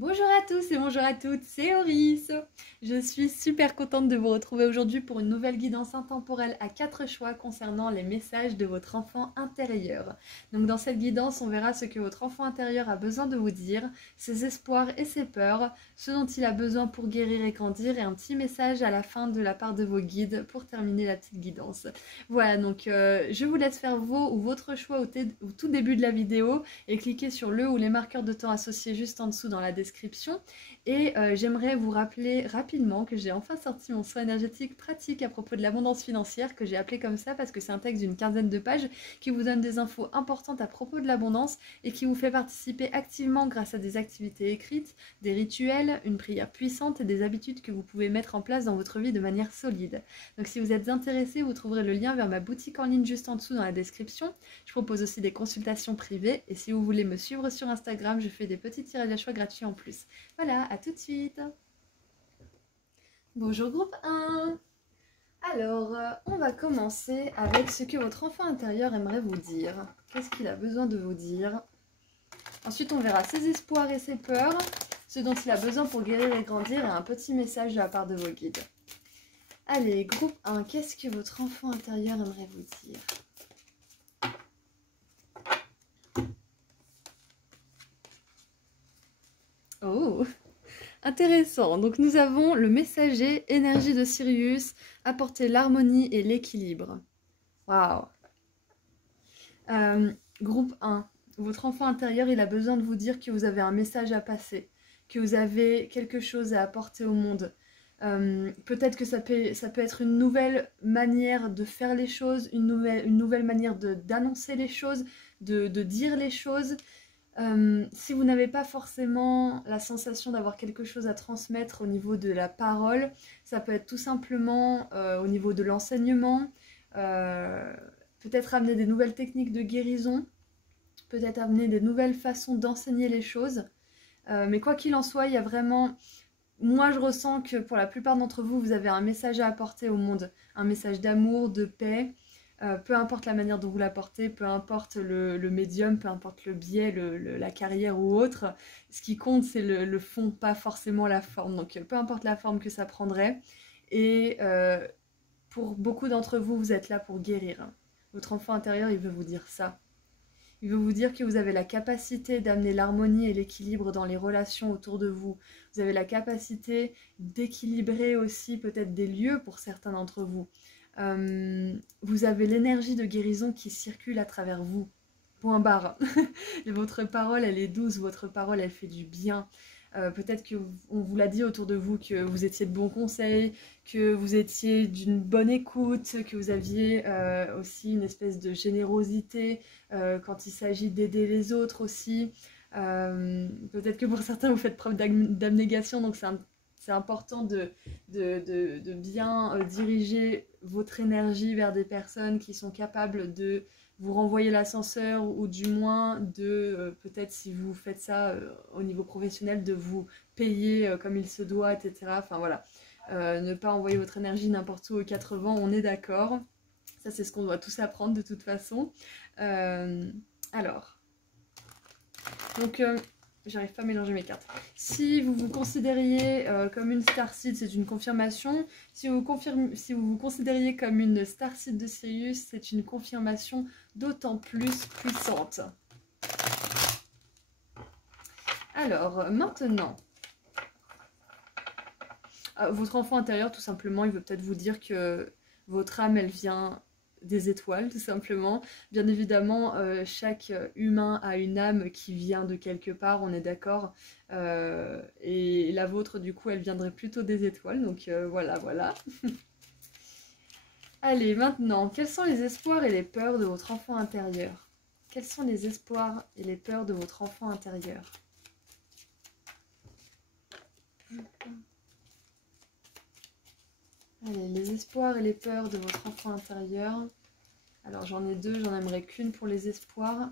Bonjour à tous et bonjour à toutes, c'est Auris. Je suis super contente de vous retrouver aujourd'hui pour une nouvelle guidance intemporelle à 4 choix concernant les messages de votre enfant intérieur. Donc dans cette guidance, on verra ce que votre enfant intérieur a besoin de vous dire, ses espoirs et ses peurs, ce dont il a besoin pour guérir et grandir et un petit message à la fin de la part de vos guides pour terminer la petite guidance. Voilà, donc je vous laisse faire vos ou votre choix au tout début de la vidéo et cliquez sur le ou les marqueurs de temps associés juste en dessous dans la description. Et j'aimerais vous rappeler rapidement que j'ai enfin sorti mon soin énergétique pratique à propos de l'abondance financière, que j'ai appelé comme ça parce que c'est un texte d'une quinzaine de pages qui vous donne des infos importantes à propos de l'abondance et qui vous fait participer activement grâce à des activités écrites, des rituels, une prière puissante et des habitudes que vous pouvez mettre en place dans votre vie de manière solide. Donc si vous êtes intéressé, vous trouverez le lien vers ma boutique en ligne juste en dessous dans la description. Je propose aussi des consultations privées et si vous voulez me suivre sur Instagram, je fais des petits tirages à choix gratuits en plus. Voilà, à tout de suite. Bonjour groupe 1. Alors, on va commencer avec ce que votre enfant intérieur aimerait vous dire. Qu'est-ce qu'il a besoin de vous dire? Ensuite, on verra ses espoirs et ses peurs, ce dont il a besoin pour guérir et grandir et un petit message de la part de vos guides. Allez, groupe 1, qu'est-ce que votre enfant intérieur aimerait vous dire? Oh, intéressant. Donc nous avons le messager, énergie de Sirius, apporter l'harmonie et l'équilibre. Waouh. Groupe 1, votre enfant intérieur, il a besoin de vous dire que vous avez un message à passer, que vous avez quelque chose à apporter au monde. Peut-être que ça peut être une nouvelle manière de faire les choses, une nouvelle manière d'annoncer les choses, de dire les choses. Si vous n'avez pas forcément la sensation d'avoir quelque chose à transmettre au niveau de la parole, ça peut être tout simplement au niveau de l'enseignement, peut-être amener des nouvelles techniques de guérison, peut-être amener des nouvelles façons d'enseigner les choses. Mais quoi qu'il en soit, il y a vraiment... Moi, je ressens que pour la plupart d'entre vous, vous avez un message à apporter au monde, un message d'amour, de paix. Peu importe la manière dont vous l'apportez, peu importe le médium, peu importe le biais, la carrière ou autre, ce qui compte c'est le fond, pas forcément la forme. Donc peu importe la forme que ça prendrait. Et pour beaucoup d'entre vous, vous êtes là pour guérir. Votre enfant intérieur, il veut vous dire ça. Il veut vous dire que vous avez la capacité d'amener l'harmonie et l'équilibre dans les relations autour de vous. Vous avez la capacité d'équilibrer aussi peut-être des lieux pour certains d'entre vous. Vous avez l'énergie de guérison qui circule à travers vous. Point barre. Et votre parole, elle est douce, votre parole, elle fait du bien. Peut-être qu'on vous l'a dit autour de vous que vous étiez de bons conseils, que vous étiez d'une bonne écoute, que vous aviez aussi une espèce de générosité quand il s'agit d'aider les autres aussi. Peut-être que pour certains, vous faites preuve d'abnégation, donc c'est important de bien diriger votre énergie vers des personnes qui sont capables de vous renvoyer l'ascenseur ou du moins de, peut-être si vous faites ça au niveau professionnel, de vous payer comme il se doit, etc. Enfin voilà, ne pas envoyer votre énergie n'importe où aux quatre vents, on est d'accord. Ça c'est ce qu'on doit tous apprendre de toute façon. Alors, donc... j'arrive pas à mélanger mes cartes. Si vous vous considériez comme une starseed, c'est une confirmation. Si vous vous considériez comme une starseed de Sirius, c'est une confirmation d'autant plus puissante. Alors, maintenant, votre enfant intérieur, tout simplement, il veut peut-être vous dire que votre âme, elle vient des étoiles, tout simplement. Bien évidemment, chaque humain a une âme qui vient de quelque part, on est d'accord. Et la vôtre, du coup, elle viendrait plutôt des étoiles. Donc voilà, voilà. Allez, maintenant, quels sont les espoirs et les peurs de votre enfant intérieur? Quels sont les espoirs et les peurs de votre enfant intérieur? Allez, les espoirs et les peurs de votre enfant intérieur. Alors j'en ai deux, j'en aimerais qu'une pour les espoirs.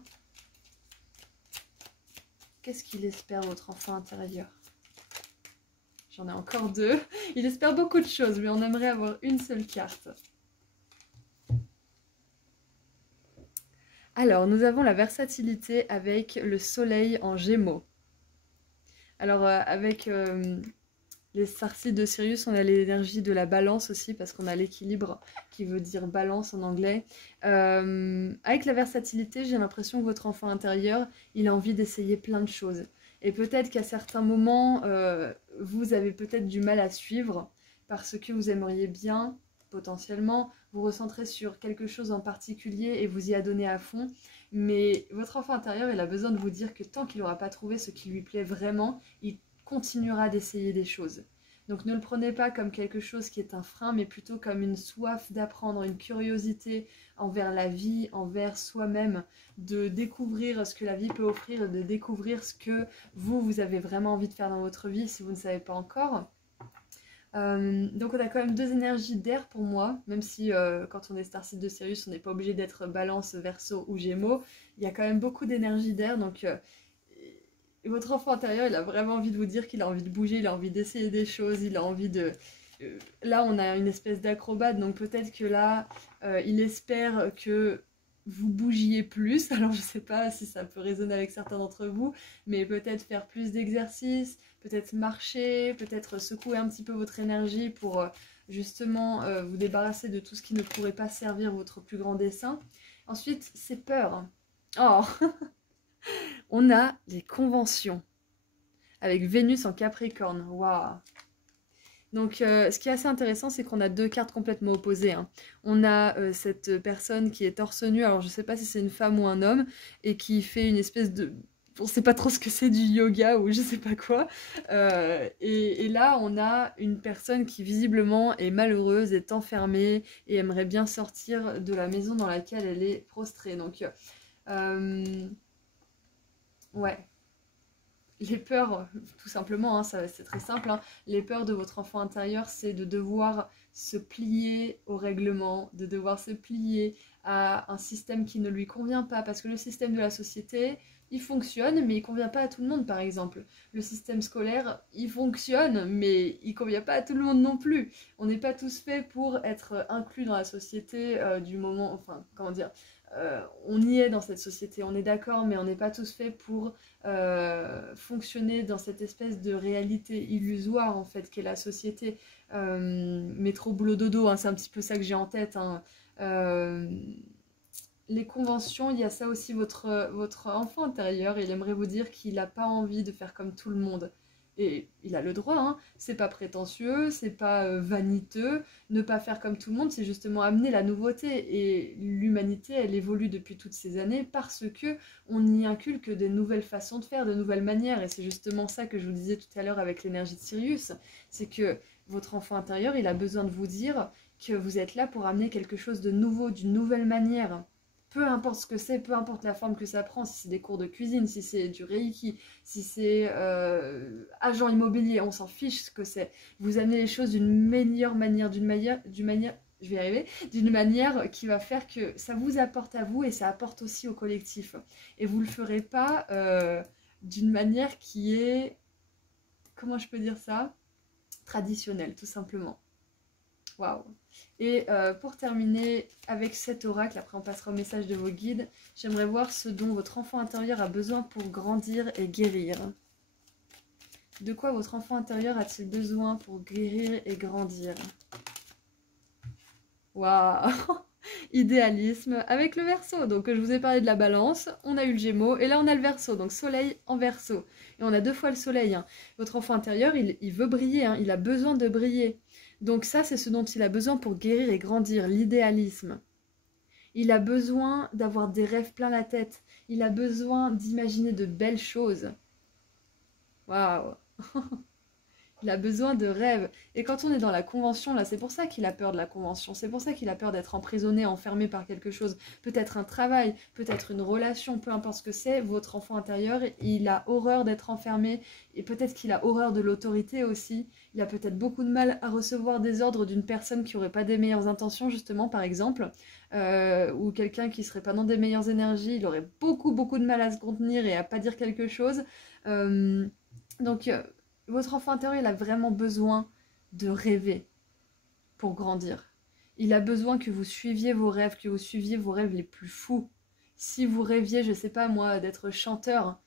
Qu'est-ce qu'il espère votre enfant intérieur? J'en ai encore deux. Il espère beaucoup de choses, mais on aimerait avoir une seule carte. Alors, nous avons la versatilité avec le soleil en Gémeaux. Alors avec les Starseeds de Sirius, on a l'énergie de la balance aussi, parce qu'on a l'équilibre qui veut dire balance en anglais. Avec la versatilité, j'ai l'impression que votre enfant intérieur, il a envie d'essayer plein de choses. Et peut-être qu'à certains moments, vous avez peut-être du mal à suivre, parce que vous aimeriez bien, potentiellement, vous recentrer sur quelque chose en particulier et vous y adonner à fond. Mais votre enfant intérieur, il a besoin de vous dire que tant qu'il n'aura pas trouvé ce qui lui plaît vraiment, il continuera d'essayer des choses. Donc ne le prenez pas comme quelque chose qui est un frein, mais plutôt comme une soif d'apprendre, une curiosité envers la vie, envers soi-même, de découvrir ce que la vie peut offrir, de découvrir ce que vous avez vraiment envie de faire dans votre vie si vous ne savez pas encore. Donc on a quand même deux énergies d'air pour moi, même si quand on est Starseed de Sirius, on n'est pas obligé d'être Balance, Verseau ou Gémeaux. Il y a quand même beaucoup d'énergie d'air, donc votre enfant intérieur, il a vraiment envie de vous dire qu'il a envie de bouger, il a envie d'essayer des choses, il a envie de... Là, on a une espèce d'acrobate, donc peut-être que là, il espère que vous bougiez plus. Alors, je sais pas si ça peut résonner avec certains d'entre vous, mais peut-être faire plus d'exercices, peut-être marcher, peut-être secouer un petit peu votre énergie pour justement vous débarrasser de tout ce qui ne pourrait pas servir votre plus grand dessein. Ensuite, c'est peur. Oh On a les conventions avec Vénus en Capricorne. Waouh! Donc, ce qui est assez intéressant, c'est qu'on a deux cartes complètement opposées, hein. On a cette personne qui est torse nu, alors je ne sais pas si c'est une femme ou un homme, et qui fait une espèce de... On ne sait pas trop ce que c'est du yoga ou je sais pas quoi. Et là, on a une personne qui visiblement est malheureuse, est enfermée et aimerait bien sortir de la maison dans laquelle elle est prostrée. Donc, ouais. Les peurs, tout simplement, hein, c'est très simple, hein. Les peurs de votre enfant intérieur, c'est de devoir se plier au règlement, de devoir se plier à un système qui ne lui convient pas, parce que le système de la société, il fonctionne, mais il convient pas à tout le monde, par exemple. Le système scolaire, il fonctionne, mais il convient pas à tout le monde non plus. On n'est pas tous faits pour être inclus dans la société du moment, enfin, comment dire, on y est dans cette société, on est d'accord, mais on n'est pas tous faits pour fonctionner dans cette espèce de réalité illusoire en fait qu'est la société. Métro boulot dodo, hein, c'est un petit peu ça que j'ai en tête, hein. Les conventions, il y a ça aussi, votre enfant intérieur, il aimerait vous dire qu'il n'a pas envie de faire comme tout le monde. Et il a le droit, hein. C'est pas prétentieux, c'est pas vaniteux. Ne pas faire comme tout le monde, c'est justement amener la nouveauté. Et l'humanité, elle évolue depuis toutes ces années parce que on y inculque de nouvelles façons de faire, de nouvelles manières. Et c'est justement ça que je vous disais tout à l'heure avec l'énergie de Sirius. C'est que votre enfant intérieur, il a besoin de vous dire que vous êtes là pour amener quelque chose de nouveau, d'une nouvelle manière. Peu importe ce que c'est, peu importe la forme que ça prend, si c'est des cours de cuisine, si c'est du reiki, si c'est agent immobilier, on s'en fiche ce que c'est. Vous amenez les choses d'une meilleure manière, je vais y arriver, d'une manière qui va faire que ça vous apporte à vous et ça apporte aussi au collectif. Et vous le ferez pas d'une manière qui est, comment je peux dire ça, traditionnelle, tout simplement. Waouh! Et pour terminer avec cet oracle, après on passera au message de vos guides, j'aimerais voir ce dont votre enfant intérieur a besoin pour grandir et guérir. De quoi votre enfant intérieur a-t-il besoin pour guérir et grandir? Waouh! Idéalisme avec le Verseau. Donc je vous ai parlé de la balance, on a eu le Gémeaux et là on a le Verseau, donc soleil en Verseau. Et on a deux fois le soleil, hein. Votre enfant intérieur, il veut briller, hein, il a besoin de briller. Donc ça, c'est ce dont il a besoin pour guérir et grandir, l'idéalisme. Il a besoin d'avoir des rêves plein la tête. Il a besoin d'imaginer de belles choses. Waouh! Il a besoin de rêves. Et quand on est dans la convention, là, c'est pour ça qu'il a peur de la convention. C'est pour ça qu'il a peur d'être emprisonné, enfermé par quelque chose. Peut-être un travail, peut-être une relation, peu importe ce que c'est. Votre enfant intérieur, il a horreur d'être enfermé. Et peut-être qu'il a horreur de l'autorité aussi. Il a peut-être beaucoup de mal à recevoir des ordres d'une personne qui n'aurait pas des meilleures intentions, justement, par exemple. Ou quelqu'un qui serait pas dans des meilleures énergies. Il aurait beaucoup, beaucoup de mal à se contenir et à pas dire quelque chose. Donc... votre enfant intérieur, il a vraiment besoin de rêver pour grandir. Il a besoin que vous suiviez vos rêves, que vous suiviez vos rêves les plus fous. Si vous rêviez, je sais pas moi, d'être chanteur,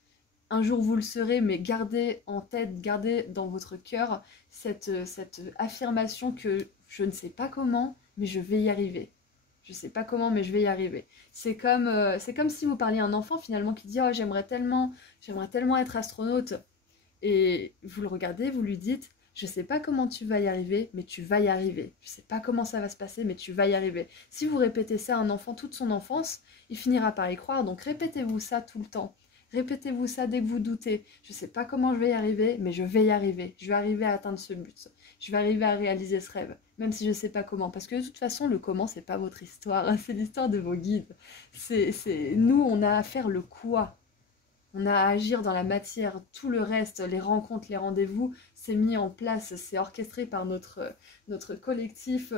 un jour vous le serez, mais gardez en tête, gardez dans votre cœur cette affirmation que je ne sais pas comment, mais je vais y arriver. Je sais pas comment, mais je vais y arriver. C'est comme si vous parliez à un enfant finalement qui dit « Oh, j'aimerais tellement être astronaute ». Et vous le regardez, vous lui dites « Je sais pas comment tu vas y arriver, mais tu vas y arriver. Je sais pas comment ça va se passer, mais tu vas y arriver. » Si vous répétez ça à un enfant toute son enfance, il finira par y croire. Donc répétez-vous ça tout le temps. Répétez-vous ça dès que vous doutez. Je sais pas comment je vais y arriver, mais je vais y arriver. Je vais arriver à atteindre ce but. Je vais arriver à réaliser ce rêve, même si je sais pas comment. Parce que de toute façon, le comment, c'est pas votre histoire, c'est l'histoire de vos guides. Nous, on a à faire le quoi. On a à agir dans la matière, tout le reste, les rencontres, les rendez-vous, c'est mis en place, c'est orchestré par notre collectif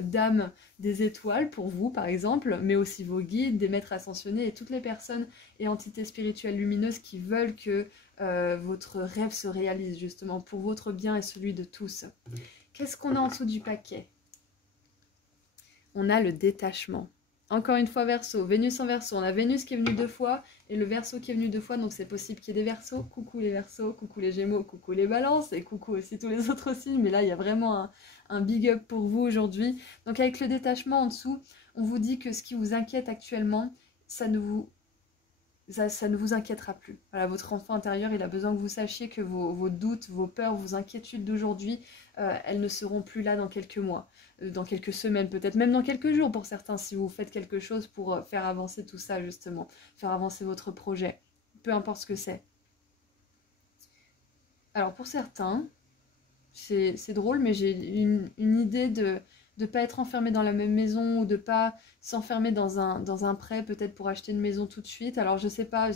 d'âmes des étoiles, pour vous par exemple, mais aussi vos guides, des maîtres ascensionnés et toutes les personnes et entités spirituelles lumineuses qui veulent que votre rêve se réalise justement pour votre bien et celui de tous. Qu'est-ce qu'on a en dessous du paquet? On a le détachement. Encore une fois Verseau, Vénus en Verseau, on a Vénus qui est venue 2 fois et le Verseau qui est venu 2 fois, donc c'est possible qu'il y ait des Verseaux. Coucou les Verseaux, coucou les Gémeaux, coucou les Balances et coucou aussi tous les autres signes, mais là il y a vraiment un big up pour vous aujourd'hui. Donc avec le détachement en dessous, on vous dit que ce qui vous inquiète actuellement, ça ne vous inquiétera plus. Voilà, votre enfant intérieur, il a besoin que vous sachiez que vos doutes, vos peurs, vos inquiétudes d'aujourd'hui, elles ne seront plus là dans quelques mois, dans quelques semaines, peut-être même dans quelques jours pour certains, si vous faites quelque chose pour faire avancer tout ça, justement, faire avancer votre projet, peu importe ce que c'est. Alors pour certains, c'est drôle, mais j'ai une idée de ne pas être enfermé dans la même maison ou de pas s'enfermer dans un prêt peut-être pour acheter une maison tout de suite. Alors je sais pas,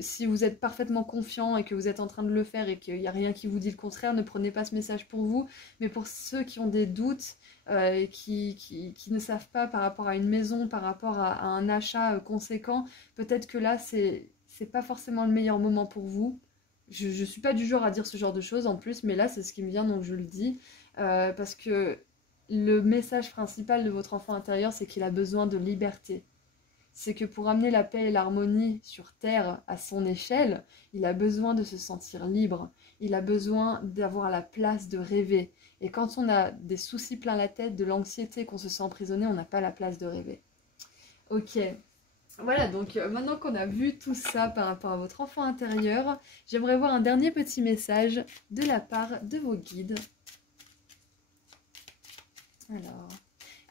si vous êtes parfaitement confiant et que vous êtes en train de le faire et qu'il n'y a rien qui vous dit le contraire, ne prenez pas ce message pour vous. Mais pour ceux qui ont des doutes et qui ne savent pas par rapport à une maison, par rapport à un achat conséquent, peut-être que là c'est pas forcément le meilleur moment pour vous. Je suis pas du genre à dire ce genre de choses en plus, mais là c'est ce qui me vient donc je le dis. Parce que le message principal de votre enfant intérieur, c'est qu'il a besoin de liberté. C'est que pour amener la paix et l'harmonie sur Terre à son échelle, il a besoin de se sentir libre. Il a besoin d'avoir la place de rêver. Et quand on a des soucis plein la tête, de l'anxiété, qu'on se sent emprisonné, on n'a pas la place de rêver. Ok. Voilà, donc maintenant qu'on a vu tout ça par rapport à votre enfant intérieur, j'aimerais voir un dernier petit message de la part de vos guides. Alors...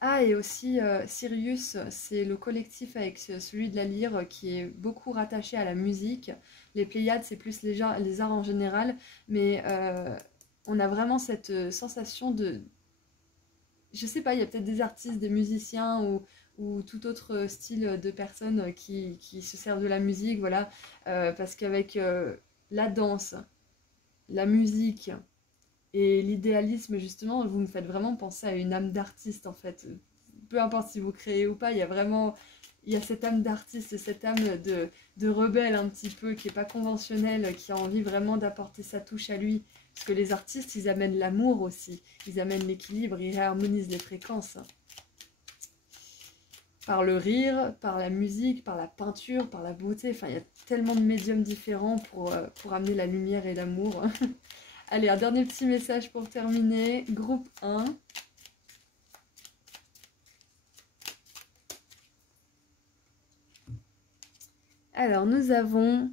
Ah, et aussi Sirius, c'est le collectif avec celui de la lyre qui est beaucoup rattaché à la musique. Les Pléiades, c'est plus les arts en général, mais on a vraiment cette sensation de... Je sais pas, il y a peut-être des artistes, des musiciens ou tout autre style de personnes qui se servent de la musique, voilà, parce qu'avec la danse, la musique... Et l'idéalisme, justement, vous me faites vraiment penser à une âme d'artiste, en fait. Peu importe si vous créez ou pas, il y a cette âme d'artiste, cette âme de rebelle un petit peu, qui n'est pas conventionnelle, qui a envie vraiment d'apporter sa touche à lui. Parce que les artistes, ils amènent l'amour aussi. Ils amènent l'équilibre, ils réharmonisent les fréquences. Par le rire, par la musique, par la peinture, par la beauté. Enfin, il y a tellement de médiums différents pour amener la lumière et l'amour. Allez, un dernier petit message pour terminer. Groupe 1. Alors, nous avons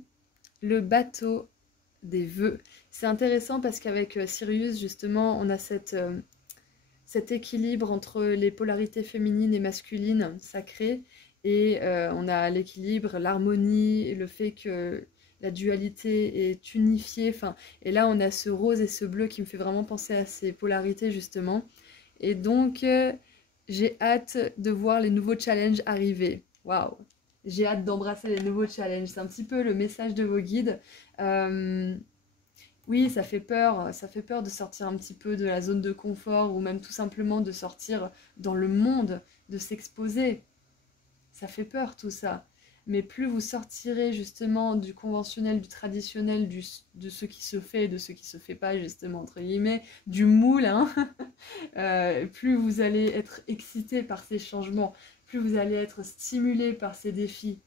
le bateau des vœux. C'est intéressant parce qu'avec Sirius, justement, on a cet équilibre entre les polarités féminines et masculines sacrées. Et on a l'équilibre, l'harmonie, le fait que... la dualité est unifiée, enfin, et là on a ce rose et ce bleu qui me fait vraiment penser à ces polarités justement. Et donc j'ai hâte de voir les nouveaux challenges arriver. Waouh! J'ai hâte d'embrasser les nouveaux challenges. C'est un petit peu le message de vos guides. Oui, ça fait peur de sortir un petit peu de la zone de confort ou même tout simplement de sortir dans le monde, de s'exposer. Ça fait peur tout ça. Mais plus vous sortirez justement du conventionnel, du traditionnel, de ce qui se fait et de ce qui se fait pas, justement, entre guillemets, du moule, hein, plus vous allez être excité par ces changements, plus vous allez être stimulé par ces défis.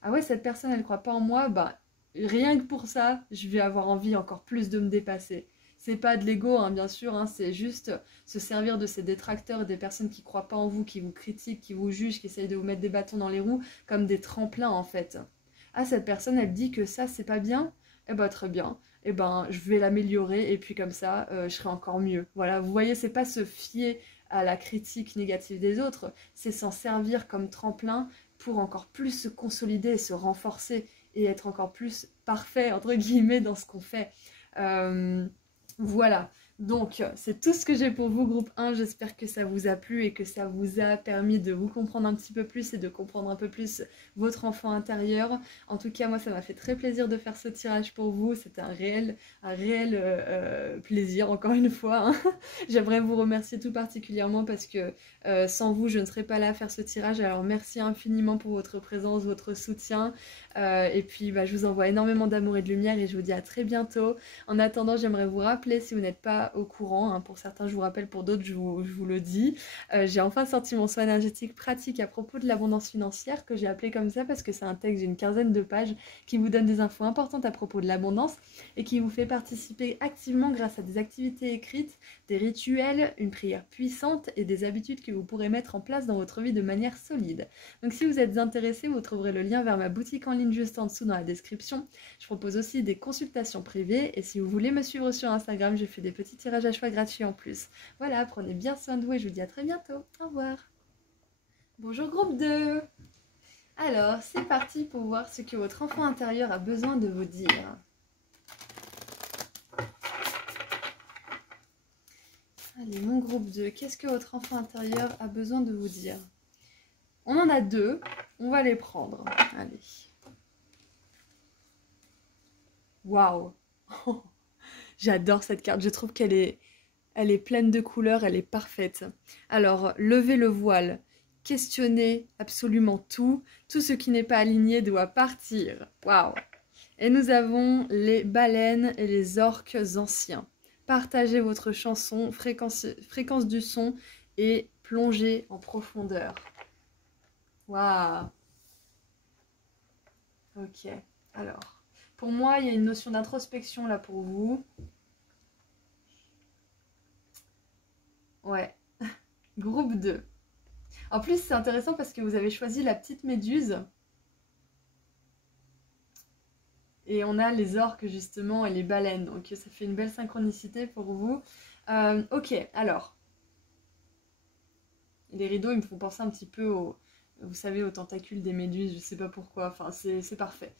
Ah ouais, cette personne, elle croit pas en moi, bah rien que pour ça, je vais avoir envie encore plus de me dépasser. C'est pas de l'ego, hein, bien sûr, hein, c'est juste se servir de ces détracteurs et des personnes qui croient pas en vous, qui vous critiquent, qui vous jugent, qui essayent de vous mettre des bâtons dans les roues, comme des tremplins en fait. Ah, cette personne, elle dit que ça, c'est pas bien? Eh ben, très bien. Eh ben, je vais l'améliorer et puis comme ça, je serai encore mieux. Voilà, vous voyez, c'est pas se fier à la critique négative des autres, c'est s'en servir comme tremplin pour encore plus se consolider, se renforcer et être encore plus parfait, entre guillemets, dans ce qu'on fait. Euh, voilà, donc c'est tout ce que j'ai pour vous, groupe 1. J'espère que ça vous a plu et que ça vous a permis de vous comprendre un petit peu plus et de comprendre un peu plus votre enfant intérieur. En tout cas, moi, ça m'a fait très plaisir de faire ce tirage pour vous. C'était un réel plaisir, encore une fois. Hein. J'aimerais vous remercier tout particulièrement parce que sans vous, je ne serais pas là à faire ce tirage. Alors, merci infiniment pour votre présence, votre soutien. Et puis, bah, je vous envoie énormément d'amour et de lumière et je vous dis à très bientôt. En attendant, j'aimerais vous rappeler, si vous n'êtes pas au courant, hein, pour certains je vous rappelle, pour d'autres je vous le dis, j'ai enfin sorti mon soin énergétique pratique à propos de l'abondance financière, que j'ai appelé comme ça parce que c'est un texte d'une quinzaine de pages qui vous donne des infos importantes à propos de l'abondance et qui vous fait participer activement grâce à des activités écrites, des rituels, une prière puissante et des habitudes que vous pourrez mettre en place dans votre vie de manière solide. Donc si vous êtes intéressé, vous trouverez le lien vers ma boutique en ligne juste en dessous dans la description. Je propose aussi des consultations privées et si vous voulez me suivre sur Instagram, je fais des petits tirages à choix gratuits en plus. Voilà, prenez bien soin de vous et je vous dis à très bientôt. Au revoir. Bonjour groupe 2. Alors, c'est parti pour voir ce que votre enfant intérieur a besoin de vous dire. Allez, mon groupe 2, qu'est-ce que votre enfant intérieur a besoin de vous dire? On en a deux, on va les prendre. Allez. Waouh. J'adore cette carte, je trouve qu'elle est pleine de couleurs, elle est parfaite. Alors, levez le voile, questionnez absolument tout. Tout ce qui n'est pas aligné doit partir. Waouh. Et nous avons les baleines et les orques anciens. Partagez votre chanson, fréquence du son et plongez en profondeur. Waouh. Ok, alors, pour moi, il y a une notion d'introspection là pour vous. Ouais, groupe 2. En plus, c'est intéressant parce que vous avez choisi la petite méduse. Et on a les orques justement et les baleines. Donc ça fait une belle synchronicité pour vous. Ok, alors. Les rideaux, ils me font penser un petit peu au, vous savez, aux tentacules des méduses. Je sais pas pourquoi. Enfin, c'est parfait.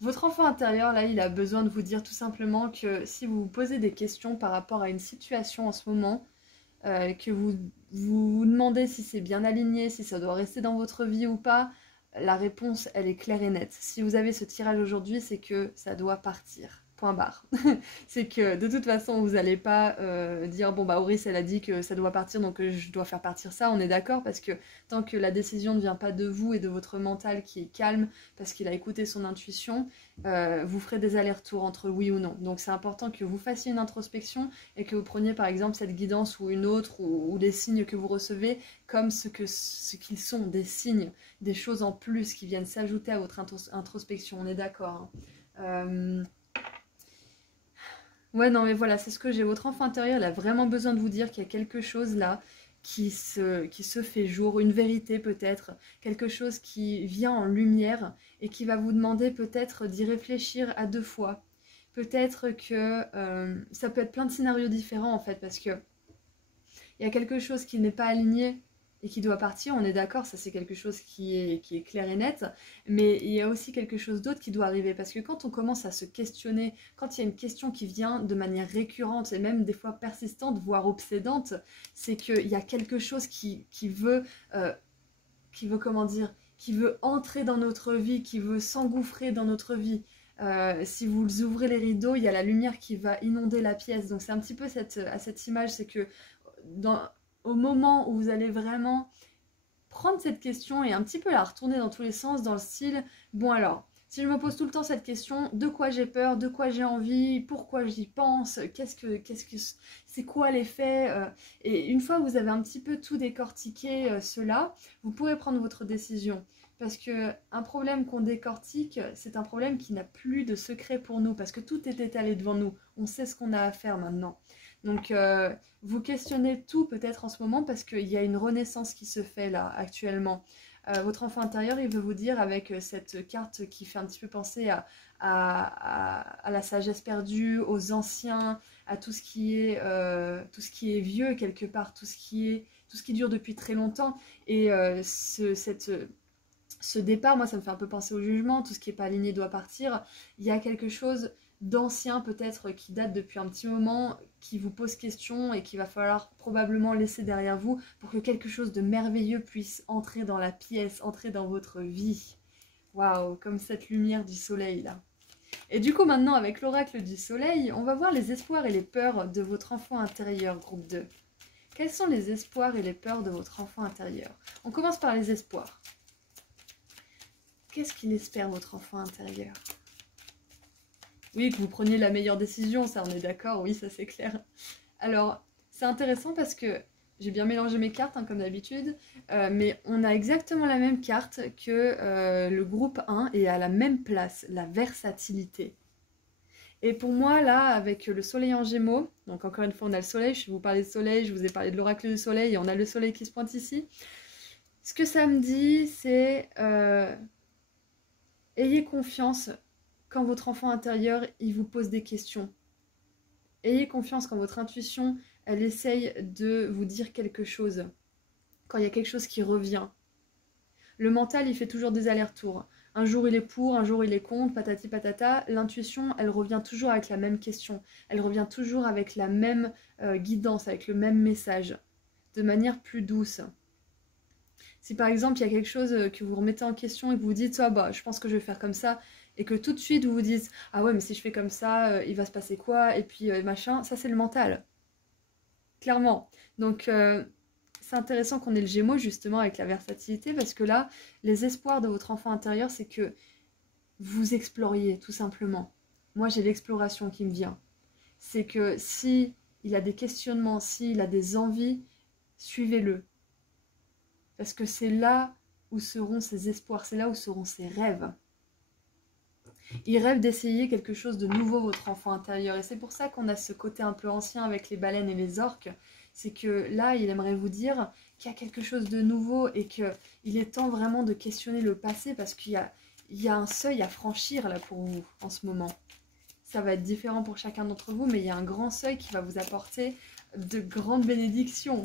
Votre enfant intérieur, là, il a besoin de vous dire tout simplement que si vous vous posez des questions par rapport à une situation en ce moment, que vous demandez si c'est bien aligné, si ça doit rester dans votre vie ou pas, la réponse, elle est claire et nette. Si vous avez ce tirage aujourd'hui, c'est que ça doit partir. Point barre. C'est que de toute façon, vous n'allez pas dire bon bah Auris elle a dit que ça doit partir donc je dois faire partir ça. On est d'accord parce que tant que la décision ne vient pas de vous et de votre mental qui est calme parce qu'il a écouté son intuition, vous ferez des allers-retours entre oui ou non. Donc c'est important que vous fassiez une introspection et que vous preniez par exemple cette guidance ou une autre ou des signes que vous recevez comme ce qu'ils sont, des signes, des choses en plus qui viennent s'ajouter à votre introspection. On est d'accord. Hein. Ouais, non, mais voilà, c'est ce que j'ai. Votre enfant intérieur, il a vraiment besoin de vous dire qu'il y a quelque chose là qui se fait jour, une vérité peut-être, quelque chose qui vient en lumière et qui va vous demander peut-être d'y réfléchir à deux fois. Peut-être que ça peut être plein de scénarios différents en fait, parce que il y a quelque chose qui n'est pas aligné et qui doit partir, on est d'accord, ça c'est quelque chose qui est clair et net, mais il y a aussi quelque chose d'autre qui doit arriver, parce que quand on commence à se questionner, quand il y a une question qui vient de manière récurrente et même des fois persistante, voire obsédante, c'est qu'il y a quelque chose qui veut, comment dire, qui veut entrer dans notre vie, qui veut s'engouffrer dans notre vie. Si vous ouvrez les rideaux, il y a la lumière qui va inonder la pièce, donc c'est un petit peu à cette image, c'est que au moment où vous allez vraiment prendre cette question et un petit peu la retourner dans tous les sens, dans le style, bon alors, si je me pose tout le temps cette question, de quoi j'ai peur, de quoi j'ai envie, pourquoi j'y pense, c'est quoi l'effet, et une fois que vous avez un petit peu tout décortiqué cela, vous pourrez prendre votre décision. Parce que un problème qu'on décortique, c'est un problème qui n'a plus de secret pour nous, parce que tout est étalé devant nous. On sait ce qu'on a à faire maintenant. Donc, vous questionnez tout peut-être en ce moment parce qu'il y a une renaissance qui se fait là, actuellement. Votre enfant intérieur, il veut vous dire avec cette carte qui fait un petit peu penser à la sagesse perdue, aux anciens, à tout ce qui est vieux quelque part, tout ce qui dure depuis très longtemps. Et ce départ, moi ça me fait un peu penser au jugement, tout ce qui n'est pas aligné doit partir. Il y a quelque chose d'ancien peut-être qui date depuis un petit moment, qui vous pose question et qu'il va falloir probablement laisser derrière vous pour que quelque chose de merveilleux puisse entrer dans la pièce, entrer dans votre vie. Waouh, comme cette lumière du soleil là. Et du coup maintenant avec l'oracle du soleil, on va voir les espoirs et les peurs de votre enfant intérieur, groupe 2. Quels sont les espoirs et les peurs de votre enfant intérieur? On commence par les espoirs. Qu'est-ce qu'il espère votre enfant intérieur? Oui, que vous preniez la meilleure décision, ça on est d'accord, oui, ça c'est clair. Alors, c'est intéressant parce que j'ai bien mélangé mes cartes, hein, comme d'habitude, mais on a exactement la même carte que le groupe 1 et à la même place, la versatilité. Et pour moi, là, avec le soleil en gémeaux, donc encore une fois, on a le soleil, je vais vous parler de soleil, je vous ai parlé de l'oracle du soleil, et on a le soleil qui se pointe ici. Ce que ça me dit, c'est ayez confiance quand votre enfant intérieur, il vous pose des questions. Ayez confiance quand votre intuition, elle essaye de vous dire quelque chose. Quand il y a quelque chose qui revient. Le mental, il fait toujours des allers-retours. Un jour, il est pour, un jour, il est contre, patati patata. L'intuition, elle revient toujours avec la même question. Elle revient toujours avec la même guidance, avec le même message. De manière plus douce. Si par exemple, il y a quelque chose que vous remettez en question et que vous dites « Ah bah, je pense que je vais faire comme ça », et que tout de suite vous vous dites « Ah ouais, mais si je fais comme ça, il va se passer quoi ?» et puis machin, ça c'est le mental. Clairement. Donc c'est intéressant qu'on ait le Gémeaux justement avec la versatilité parce que là, les espoirs de votre enfant intérieur, c'est que vous exploriez tout simplement. Moi, j'ai l'exploration qui me vient. C'est que si il a des questionnements, s'il a des envies, suivez-le. Parce que c'est là où seront ses espoirs, c'est là où seront ses rêves. Il rêve d'essayer quelque chose de nouveau, votre enfant intérieur. Et c'est pour ça qu'on a ce côté un peu ancien avec les baleines et les orques. C'est que là, il aimerait vous dire qu'il y a quelque chose de nouveau et qu'il est temps vraiment de questionner le passé parce qu'il y a un seuil à franchir là pour vous en ce moment. Ça va être différent pour chacun d'entre vous, mais il y a un grand seuil qui va vous apporter de grandes bénédictions.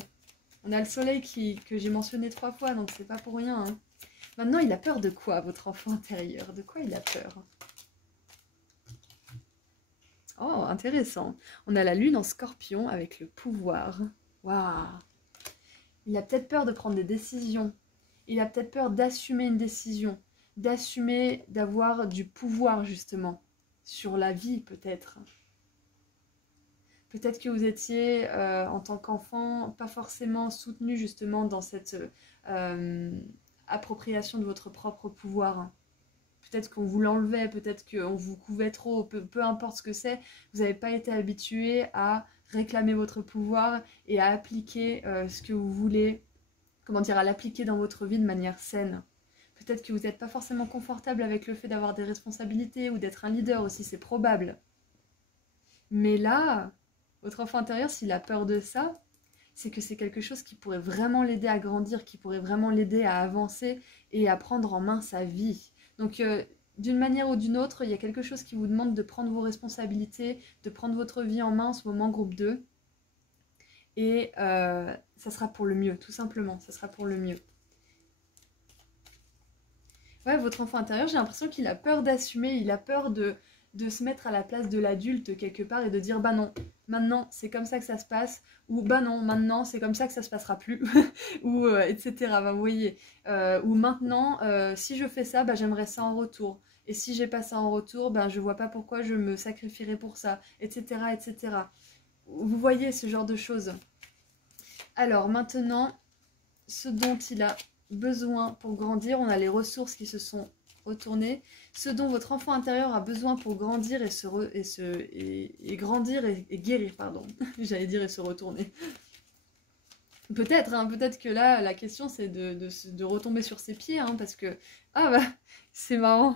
On a le soleil que j'ai mentionné 3 fois, donc c'est pas pour rien. Hein. Maintenant, il a peur de quoi, votre enfant intérieur? De quoi il a peur? Oh, intéressant. On a la lune en scorpion avec le pouvoir. Waouh! Il a peut-être peur de prendre des décisions. Il a peut-être peur d'assumer une décision. D'assumer, d'avoir du pouvoir, justement. Sur la vie, peut-être. Peut-être que vous étiez, en tant qu'enfant, pas forcément soutenu, justement, dans cette appropriation de votre propre pouvoir. Peut-être qu'on vous l'enlevait, peut-être qu'on vous couvait trop, peu importe ce que c'est, vous n'avez pas été habitué à réclamer votre pouvoir et à appliquer ce que vous voulez, comment dire, à l'appliquer dans votre vie de manière saine. Peut-être que vous n'êtes pas forcément confortable avec le fait d'avoir des responsabilités ou d'être un leader aussi, c'est probable. Mais là, votre enfant intérieur, s'il a peur de ça, c'est que c'est quelque chose qui pourrait vraiment l'aider à grandir, qui pourrait vraiment l'aider à avancer et à prendre en main sa vie. Donc, d'une manière ou d'une autre, il y a quelque chose qui vous demande de prendre vos responsabilités, de prendre votre vie en main en ce moment, groupe 2. Et ça sera pour le mieux, tout simplement, ça sera pour le mieux. Ouais, votre enfant intérieur, j'ai l'impression qu'il a peur d'assumer, il a peur de se mettre à la place de l'adulte quelque part et de dire « Bah non, maintenant c'est comme ça que ça se passe » ou « Bah non, maintenant c'est comme ça que ça se passera plus » ou etc. Bah, vous voyez, ou maintenant, si je fais ça, bah, j'aimerais ça en retour. Et si j'ai pas ça en retour, ben je vois pas pourquoi je me sacrifierais pour ça, etc., etc. Vous voyez ce genre de choses. Alors maintenant, ce dont il a besoin pour grandir, on a les ressources qui se sont retournées. Ce dont votre enfant intérieur a besoin pour grandir et grandir et guérir, pardon. J'allais dire et se retourner. Peut-être, hein, peut-être que là, la question, c'est de retomber sur ses pieds, hein, parce que... Ah bah, c'est marrant,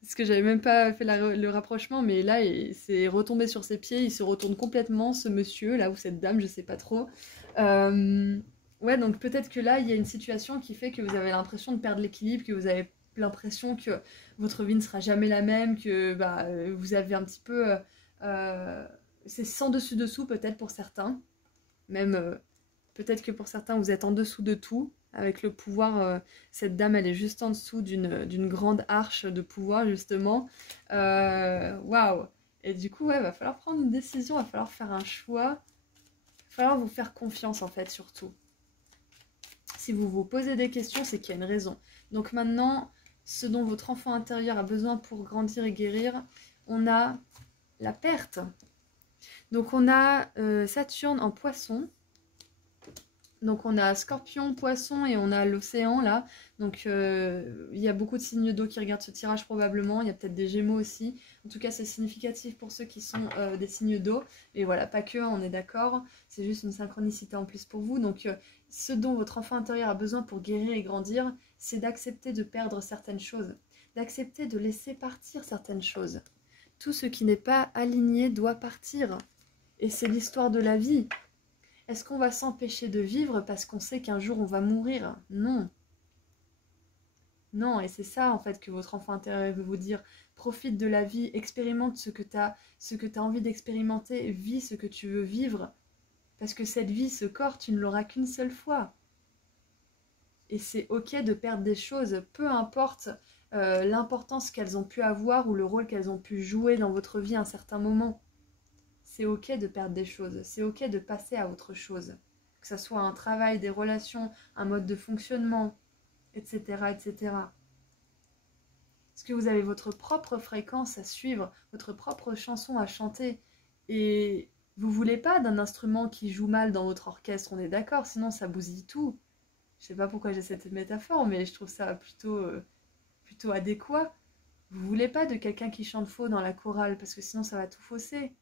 parce que j'avais même pas fait le rapprochement, mais là, c'est retomber sur ses pieds, il se retourne complètement, ce monsieur, là, ou cette dame, je sais pas trop. Euh, Ouais, donc peut-être que là, il y a une situation qui fait que vous avez l'impression de perdre l'équilibre, que vous avez l'impression que votre vie ne sera jamais la même, que bah, vous avez un petit peu... c'est sans dessus-dessous, peut-être pour certains, même... peut-être que pour certains, vous êtes en dessous de tout. Avec le pouvoir, cette dame, elle est juste en dessous d'une grande arche de pouvoir, justement. Waouh! Et du coup, ouais, va falloir prendre une décision, va falloir faire un choix. Va falloir vous faire confiance, en fait, surtout. Si vous vous posez des questions, c'est qu'il y a une raison. Donc maintenant, ce dont votre enfant intérieur a besoin pour grandir et guérir, on a la perte. Donc on a Saturne en poisson. Donc on a Scorpion, Poisson et on a l'océan là. Donc il y a beaucoup de signes d'eau qui regardent ce tirage probablement. Il y a peut-être des Gémeaux aussi. En tout cas c'est significatif pour ceux qui sont des signes d'eau. Et voilà, pas que, on est d'accord. C'est juste une synchronicité en plus pour vous. Donc ce dont votre enfant intérieur a besoin pour guérir et grandir, c'est d'accepter de perdre certaines choses. D'accepter de laisser partir certaines choses. Tout ce qui n'est pas aligné doit partir. Et c'est l'histoire de la vie. Est-ce qu'on va s'empêcher de vivre parce qu'on sait qu'un jour on va mourir? Non. Non, et c'est ça en fait que votre enfant intérieur veut vous dire. Profite de la vie, expérimente ce que tu as envie d'expérimenter, vis ce que tu veux vivre. Parce que cette vie, ce corps, tu ne l'auras qu'une seule fois. Et c'est ok de perdre des choses, peu importe l'importance qu'elles ont pu avoir ou le rôle qu'elles ont pu jouer dans votre vie à un certain moment. C'est ok de perdre des choses, c'est ok de passer à autre chose. Que ce soit un travail, des relations, un mode de fonctionnement, etc., etc. Parce que vous avez votre propre fréquence à suivre, votre propre chanson à chanter. Et vous voulez pas d'un instrument qui joue mal dans votre orchestre, on est d'accord, sinon ça bousille tout. Je sais pas pourquoi j'ai cette métaphore, mais je trouve ça plutôt adéquat. Vous voulez pas de quelqu'un qui chante faux dans la chorale, parce que sinon ça va tout fausser.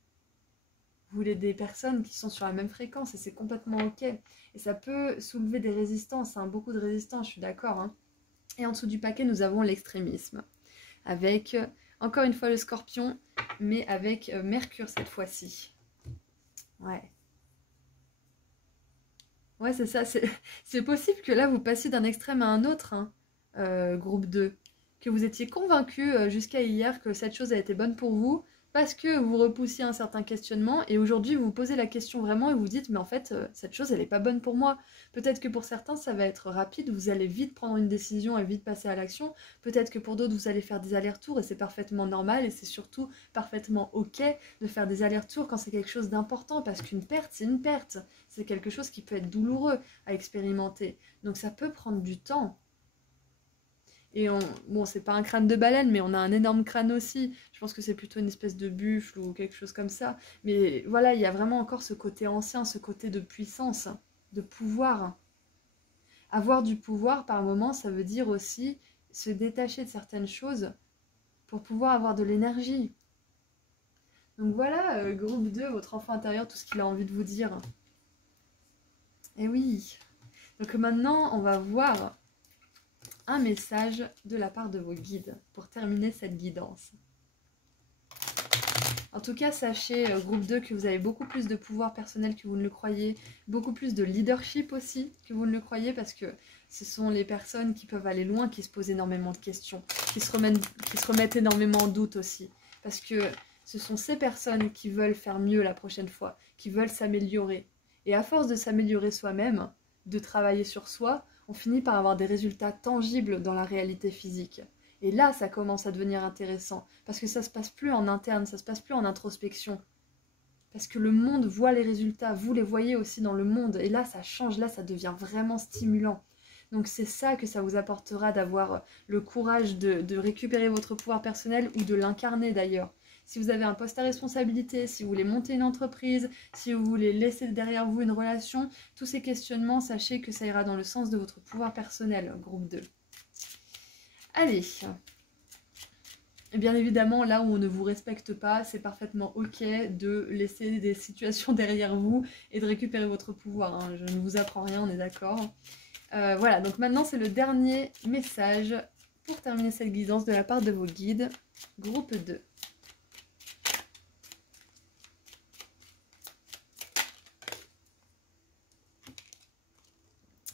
Vous voulez des personnes qui sont sur la même fréquence et c'est complètement ok. Et ça peut soulever des résistances, hein, beaucoup de résistances, je suis d'accord. Hein. Et en dessous du paquet, nous avons l'extrémisme. Avec, encore une fois, le scorpion, mais avec Mercure cette fois-ci. Ouais. Ouais, c'est ça. C'est possible que là, vous passiez d'un extrême à un autre, hein, groupe 2. Que vous étiez convaincu jusqu'à hier que cette chose a été bonne pour vous, parce que vous repoussiez un certain questionnement, et aujourd'hui vous vous posez la question vraiment et vous dites, mais en fait, cette chose, elle n'est pas bonne pour moi. Peut-être que pour certains, ça va être rapide, vous allez vite prendre une décision et vite passer à l'action. Peut-être que pour d'autres, vous allez faire des allers-retours, et c'est parfaitement normal, et c'est surtout parfaitement ok de faire des allers-retours quand c'est quelque chose d'important, parce qu'une perte, c'est une perte. C'est quelque chose qui peut être douloureux à expérimenter. Donc ça peut prendre du temps. Et bon, c'est pas un crâne de baleine, mais on a un énorme crâne aussi. Je pense que c'est plutôt une espèce de buffle ou quelque chose comme ça. Mais voilà, il y a vraiment encore ce côté ancien, ce côté de puissance, de pouvoir. Avoir du pouvoir, par moment, ça veut dire aussi se détacher de certaines choses pour pouvoir avoir de l'énergie. Donc voilà, groupe 2, votre enfant intérieur, tout ce qu'il a envie de vous dire. Et oui. Donc maintenant, on va voir un message de la part de vos guides pour terminer cette guidance. En tout cas, sachez, groupe 2, que vous avez beaucoup plus de pouvoir personnel que vous ne le croyez, beaucoup plus de leadership aussi que vous ne le croyez, parce que ce sont les personnes qui peuvent aller loin, qui se posent énormément de questions, qui se remettent énormément en doute aussi, parce que ce sont ces personnes qui veulent faire mieux la prochaine fois, qui veulent s'améliorer. Et à force de s'améliorer soi-même, de travailler sur soi, on finit par avoir des résultats tangibles dans la réalité physique. Et là, ça commence à devenir intéressant, parce que ça se passe plus en interne, ça se passe plus en introspection. Parce que le monde voit les résultats, vous les voyez aussi dans le monde, et là, ça change, là, ça devient vraiment stimulant. Donc c'est ça que ça vous apportera d'avoir le courage de récupérer votre pouvoir personnel ou de l'incarner d'ailleurs. Si vous avez un poste à responsabilité, si vous voulez monter une entreprise, si vous voulez laisser derrière vous une relation, tous ces questionnements, sachez que ça ira dans le sens de votre pouvoir personnel, groupe 2. Allez, Et bien évidemment, là où on ne vous respecte pas, c'est parfaitement ok de laisser des situations derrière vous et de récupérer votre pouvoir, hein. Je ne vous apprends rien, on est d'accord. Voilà, donc maintenant c'est le dernier message pour terminer cette guidance de la part de vos guides. Groupe 2.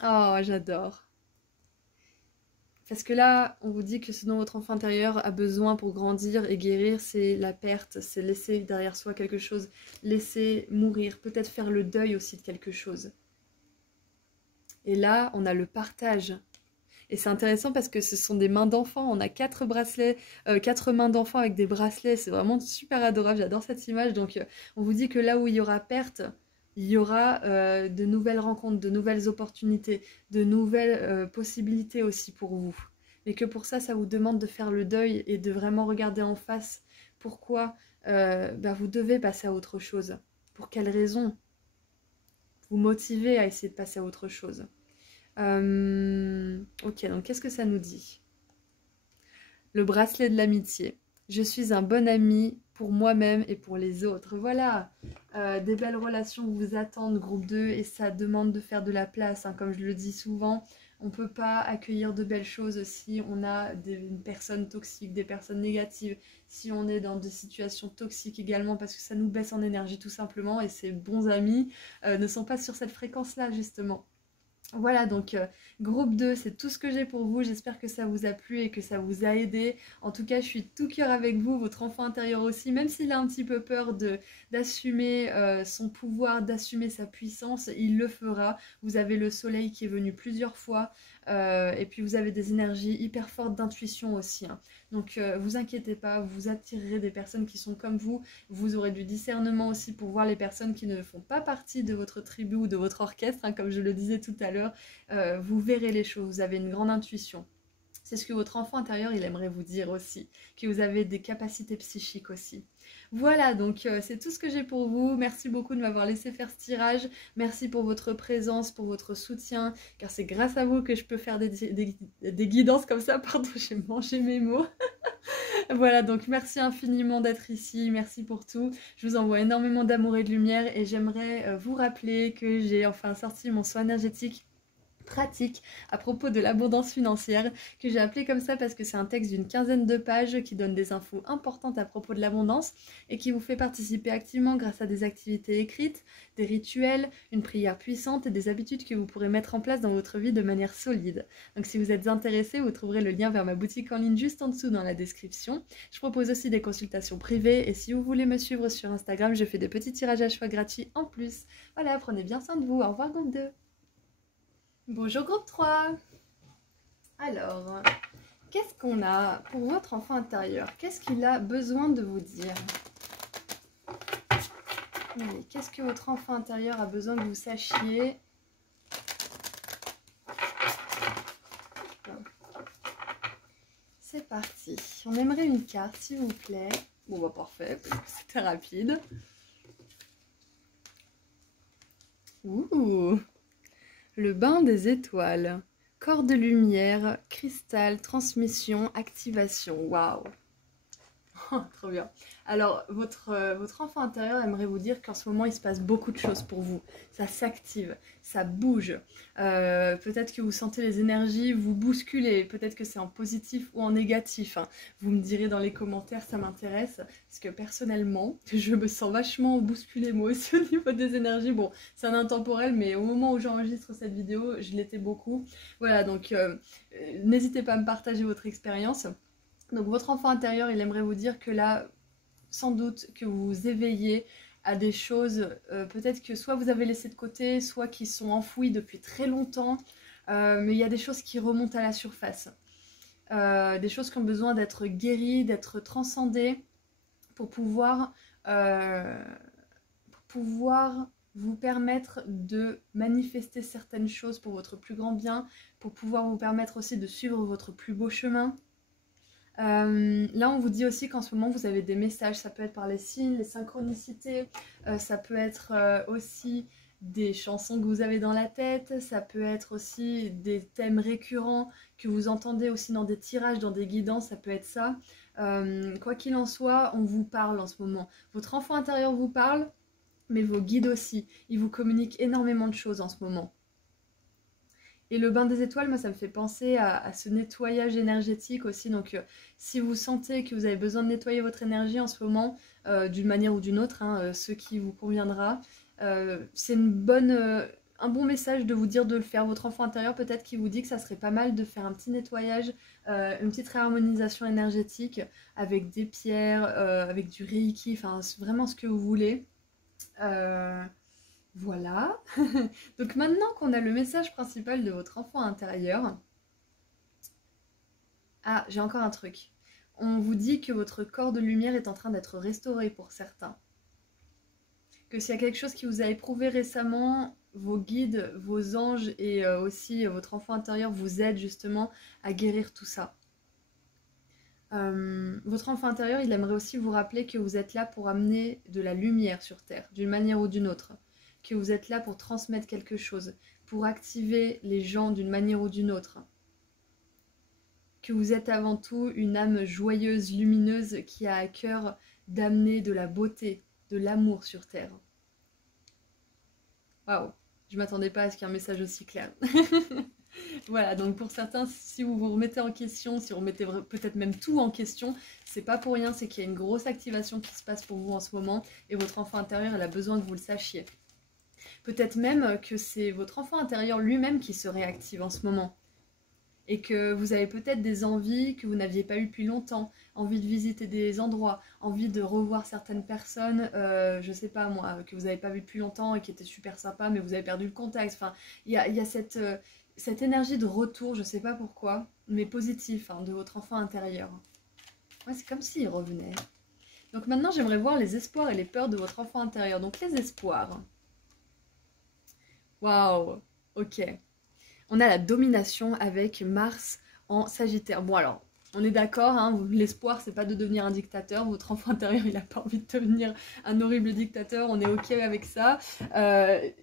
Oh, j'adore. Parce que là, on vous dit que ce dont votre enfant intérieur a besoin pour grandir et guérir, c'est la perte, c'est laisser derrière soi quelque chose, laisser mourir, peut-être faire le deuil aussi de quelque chose. Et là, on a le partage. Et c'est intéressant parce que ce sont des mains d'enfants. On a 4 bracelets, 4 mains d'enfants avec des bracelets. C'est vraiment super adorable. J'adore cette image. Donc, on vous dit que là où il y aura perte, il y aura de nouvelles rencontres, de nouvelles opportunités, de nouvelles possibilités aussi pour vous. Mais que pour ça, ça vous demande de faire le deuil et de vraiment regarder en face pourquoi vous devez passer à autre chose. Pour quelles raisons vous motivez à essayer de passer à autre chose. Ok, donc qu'est-ce que ça nous dit? Le bracelet de l'amitié. Je suis un bon ami pour moi-même et pour les autres. Voilà, des belles relations vous attendent, groupe 2, et ça demande de faire de la place, hein. Comme je le dis souvent, on ne peut pas accueillir de belles choses si on a des personnes toxiques, des personnes négatives, si on est dans des situations toxiques également, parce que ça nous baisse en énergie tout simplement, et ces bons amis ne sont pas sur cette fréquence-là justement. Voilà, donc groupe 2, c'est tout ce que j'ai pour vous. J'espère que ça vous a plu et que ça vous a aidé. En tout cas, je suis tout cœur avec vous, votre enfant intérieur aussi. Même s'il a un petit peu peur d'assumer son pouvoir, d'assumer sa puissance, il le fera. Vous avez le soleil qui est venu plusieurs fois. Et puis vous avez des énergies hyper fortes d'intuition aussi, hein. Donc vous inquiétez pas, vous attirerez des personnes qui sont comme vous. Vous aurez du discernement aussi pour voir les personnes qui ne font pas partie de votre tribu ou de votre orchestre, hein, comme je le disais tout à l'heure. Vous verrez les choses, vous avez une grande intuition. C'est ce que votre enfant intérieur, il aimerait vous dire aussi, que vous avez des capacités psychiques aussi. Voilà, donc c'est tout ce que j'ai pour vous. Merci beaucoup de m'avoir laissé faire ce tirage. Merci pour votre présence, pour votre soutien, car c'est grâce à vous que je peux faire des guidances comme ça. Pardon, j'ai mangé mes mots. Voilà, donc merci infiniment d'être ici, merci pour tout. Je vous envoie énormément d'amour et de lumière et j'aimerais vous rappeler que j'ai enfin sorti mon soin énergétique pratique à propos de l'abondance financière, que j'ai appelé comme ça parce que c'est un texte d'une quinzaine de pages qui donne des infos importantes à propos de l'abondance et qui vous fait participer activement grâce à des activités écrites, des rituels, une prière puissante et des habitudes que vous pourrez mettre en place dans votre vie de manière solide. Donc si vous êtes intéressé, vous trouverez le lien vers ma boutique en ligne juste en dessous dans la description. Je propose aussi des consultations privées et si vous voulez me suivre sur Instagram, je fais des petits tirages à choix gratuits en plus. Voilà, prenez bien soin de vous. Au revoir groupe 2. Bonjour groupe 3. Alors, qu'est-ce qu'on a pour votre enfant intérieur? Qu'est-ce qu'il a besoin de vous dire? Allez, qu'est-ce que votre enfant intérieur a besoin que vous sachiez? C'est parti. On aimerait une carte, s'il vous plaît. Bon, bah parfait. C'était rapide. Ouh! Le bain des étoiles. Corps de lumière, cristal, transmission, activation. Waouh! Trop bien. Alors, votre enfant intérieur aimerait vous dire qu'en ce moment, il se passe beaucoup de choses pour vous. Ça s'active, ça bouge. Peut-être que vous sentez les énergies vous bousculer. Peut-être que c'est en positif ou en négatif, hein. Vous me direz dans les commentaires, ça m'intéresse. Parce que personnellement, je me sens vachement bousculée moi aussi au niveau des énergies. Bon, c'est un intemporel, mais au moment où j'enregistre cette vidéo, je l'étais beaucoup. Voilà, donc n'hésitez pas à me partager votre expérience. Donc votre enfant intérieur, il aimerait vous dire que là, sans doute que vous vous éveillez à des choses, peut-être que soit vous avez laissé de côté, soit qui sont enfouies depuis très longtemps, mais il y a des choses qui remontent à la surface. Des choses qui ont besoin d'être guéries, d'être transcendées pour pouvoir vous permettre de manifester certaines choses pour votre plus grand bien, pour pouvoir vous permettre aussi de suivre votre plus beau chemin. Là on vous dit aussi qu'en ce moment vous avez des messages, ça peut être par les signes, les synchronicités, ça peut être aussi des chansons que vous avez dans la tête, ça peut être aussi des thèmes récurrents que vous entendez aussi dans des tirages, dans des guidances, ça peut être ça. Quoi qu'il en soit, on vous parle en ce moment. Votre enfant intérieur vous parle, mais vos guides aussi. Ils vous communiquent énormément de choses en ce moment. Et le bain des étoiles, moi, ça me fait penser à ce nettoyage énergétique aussi. Donc, si vous sentez que vous avez besoin de nettoyer votre énergie en ce moment, d'une manière ou d'une autre, hein, ce qui vous conviendra, c'est un bon message de vous dire de le faire. Votre enfant intérieur, peut-être qu'il vous dit que ça serait pas mal de faire un petit nettoyage, une petite réharmonisation énergétique avec des pierres, avec du reiki, enfin, vraiment ce que vous voulez. Voilà. Donc maintenant qu'on a le message principal de votre enfant intérieur... Ah, j'ai encore un truc. On vous dit que votre corps de lumière est en train d'être restauré pour certains. Que s'il y a quelque chose qui vous a éprouvé récemment, vos guides, vos anges et aussi votre enfant intérieur vous aident justement à guérir tout ça. Votre enfant intérieur, il aimerait aussi vous rappeler que vous êtes là pour amener de la lumière sur Terre, d'une manière ou d'une autre. Que vous êtes là pour transmettre quelque chose, pour activer les gens d'une manière ou d'une autre. Que vous êtes avant tout une âme joyeuse, lumineuse, qui a à cœur d'amener de la beauté, de l'amour sur Terre. Waouh, je m'attendais pas à ce qu'il y ait un message aussi clair. Voilà, donc pour certains, si vous vous remettez en question, si vous remettez peut-être même tout en question, c'est pas pour rien, c'est qu'il y a une grosse activation qui se passe pour vous en ce moment et votre enfant intérieur, il a besoin que vous le sachiez. Peut-être même que c'est votre enfant intérieur lui-même qui se réactive en ce moment. Et que vous avez peut-être des envies que vous n'aviez pas eues depuis longtemps, envie de visiter des endroits, envie de revoir certaines personnes, je sais pas moi, que vous n'avez pas vues depuis longtemps et qui étaient super sympas, mais vous avez perdu le contact. Enfin, il y a cette énergie de retour, je sais pas pourquoi, mais positif, hein, de votre enfant intérieur. Ouais, c'est comme s'il revenait. Donc maintenant, j'aimerais voir les espoirs et les peurs de votre enfant intérieur. Donc les espoirs. Waouh, ok. On a la domination avec Mars en Sagittaire. Bon alors, on est d'accord, hein, l'espoir c'est pas de devenir un dictateur, votre enfant intérieur il a pas envie de devenir un horrible dictateur, on est ok avec ça.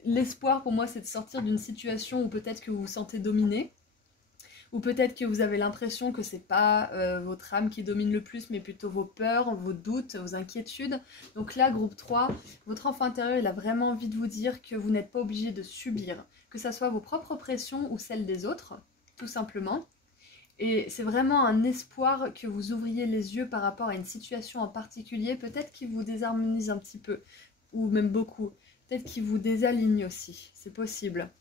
L'espoir pour moi c'est de sortir d'une situation où peut-être que vous vous sentez dominé, ou peut-être que vous avez l'impression que c'est pas votre âme qui domine le plus, mais plutôt vos peurs, vos doutes, vos inquiétudes. Donc là, groupe 3, votre enfant intérieur, il a vraiment envie de vous dire que vous n'êtes pas obligé de subir, que ça soit vos propres pressions ou celles des autres, tout simplement. Et c'est vraiment un espoir que vous ouvriez les yeux par rapport à une situation en particulier, peut-être qui vous désharmonise un petit peu, ou même beaucoup. Peut-être qui vous désaligne aussi, c'est possible.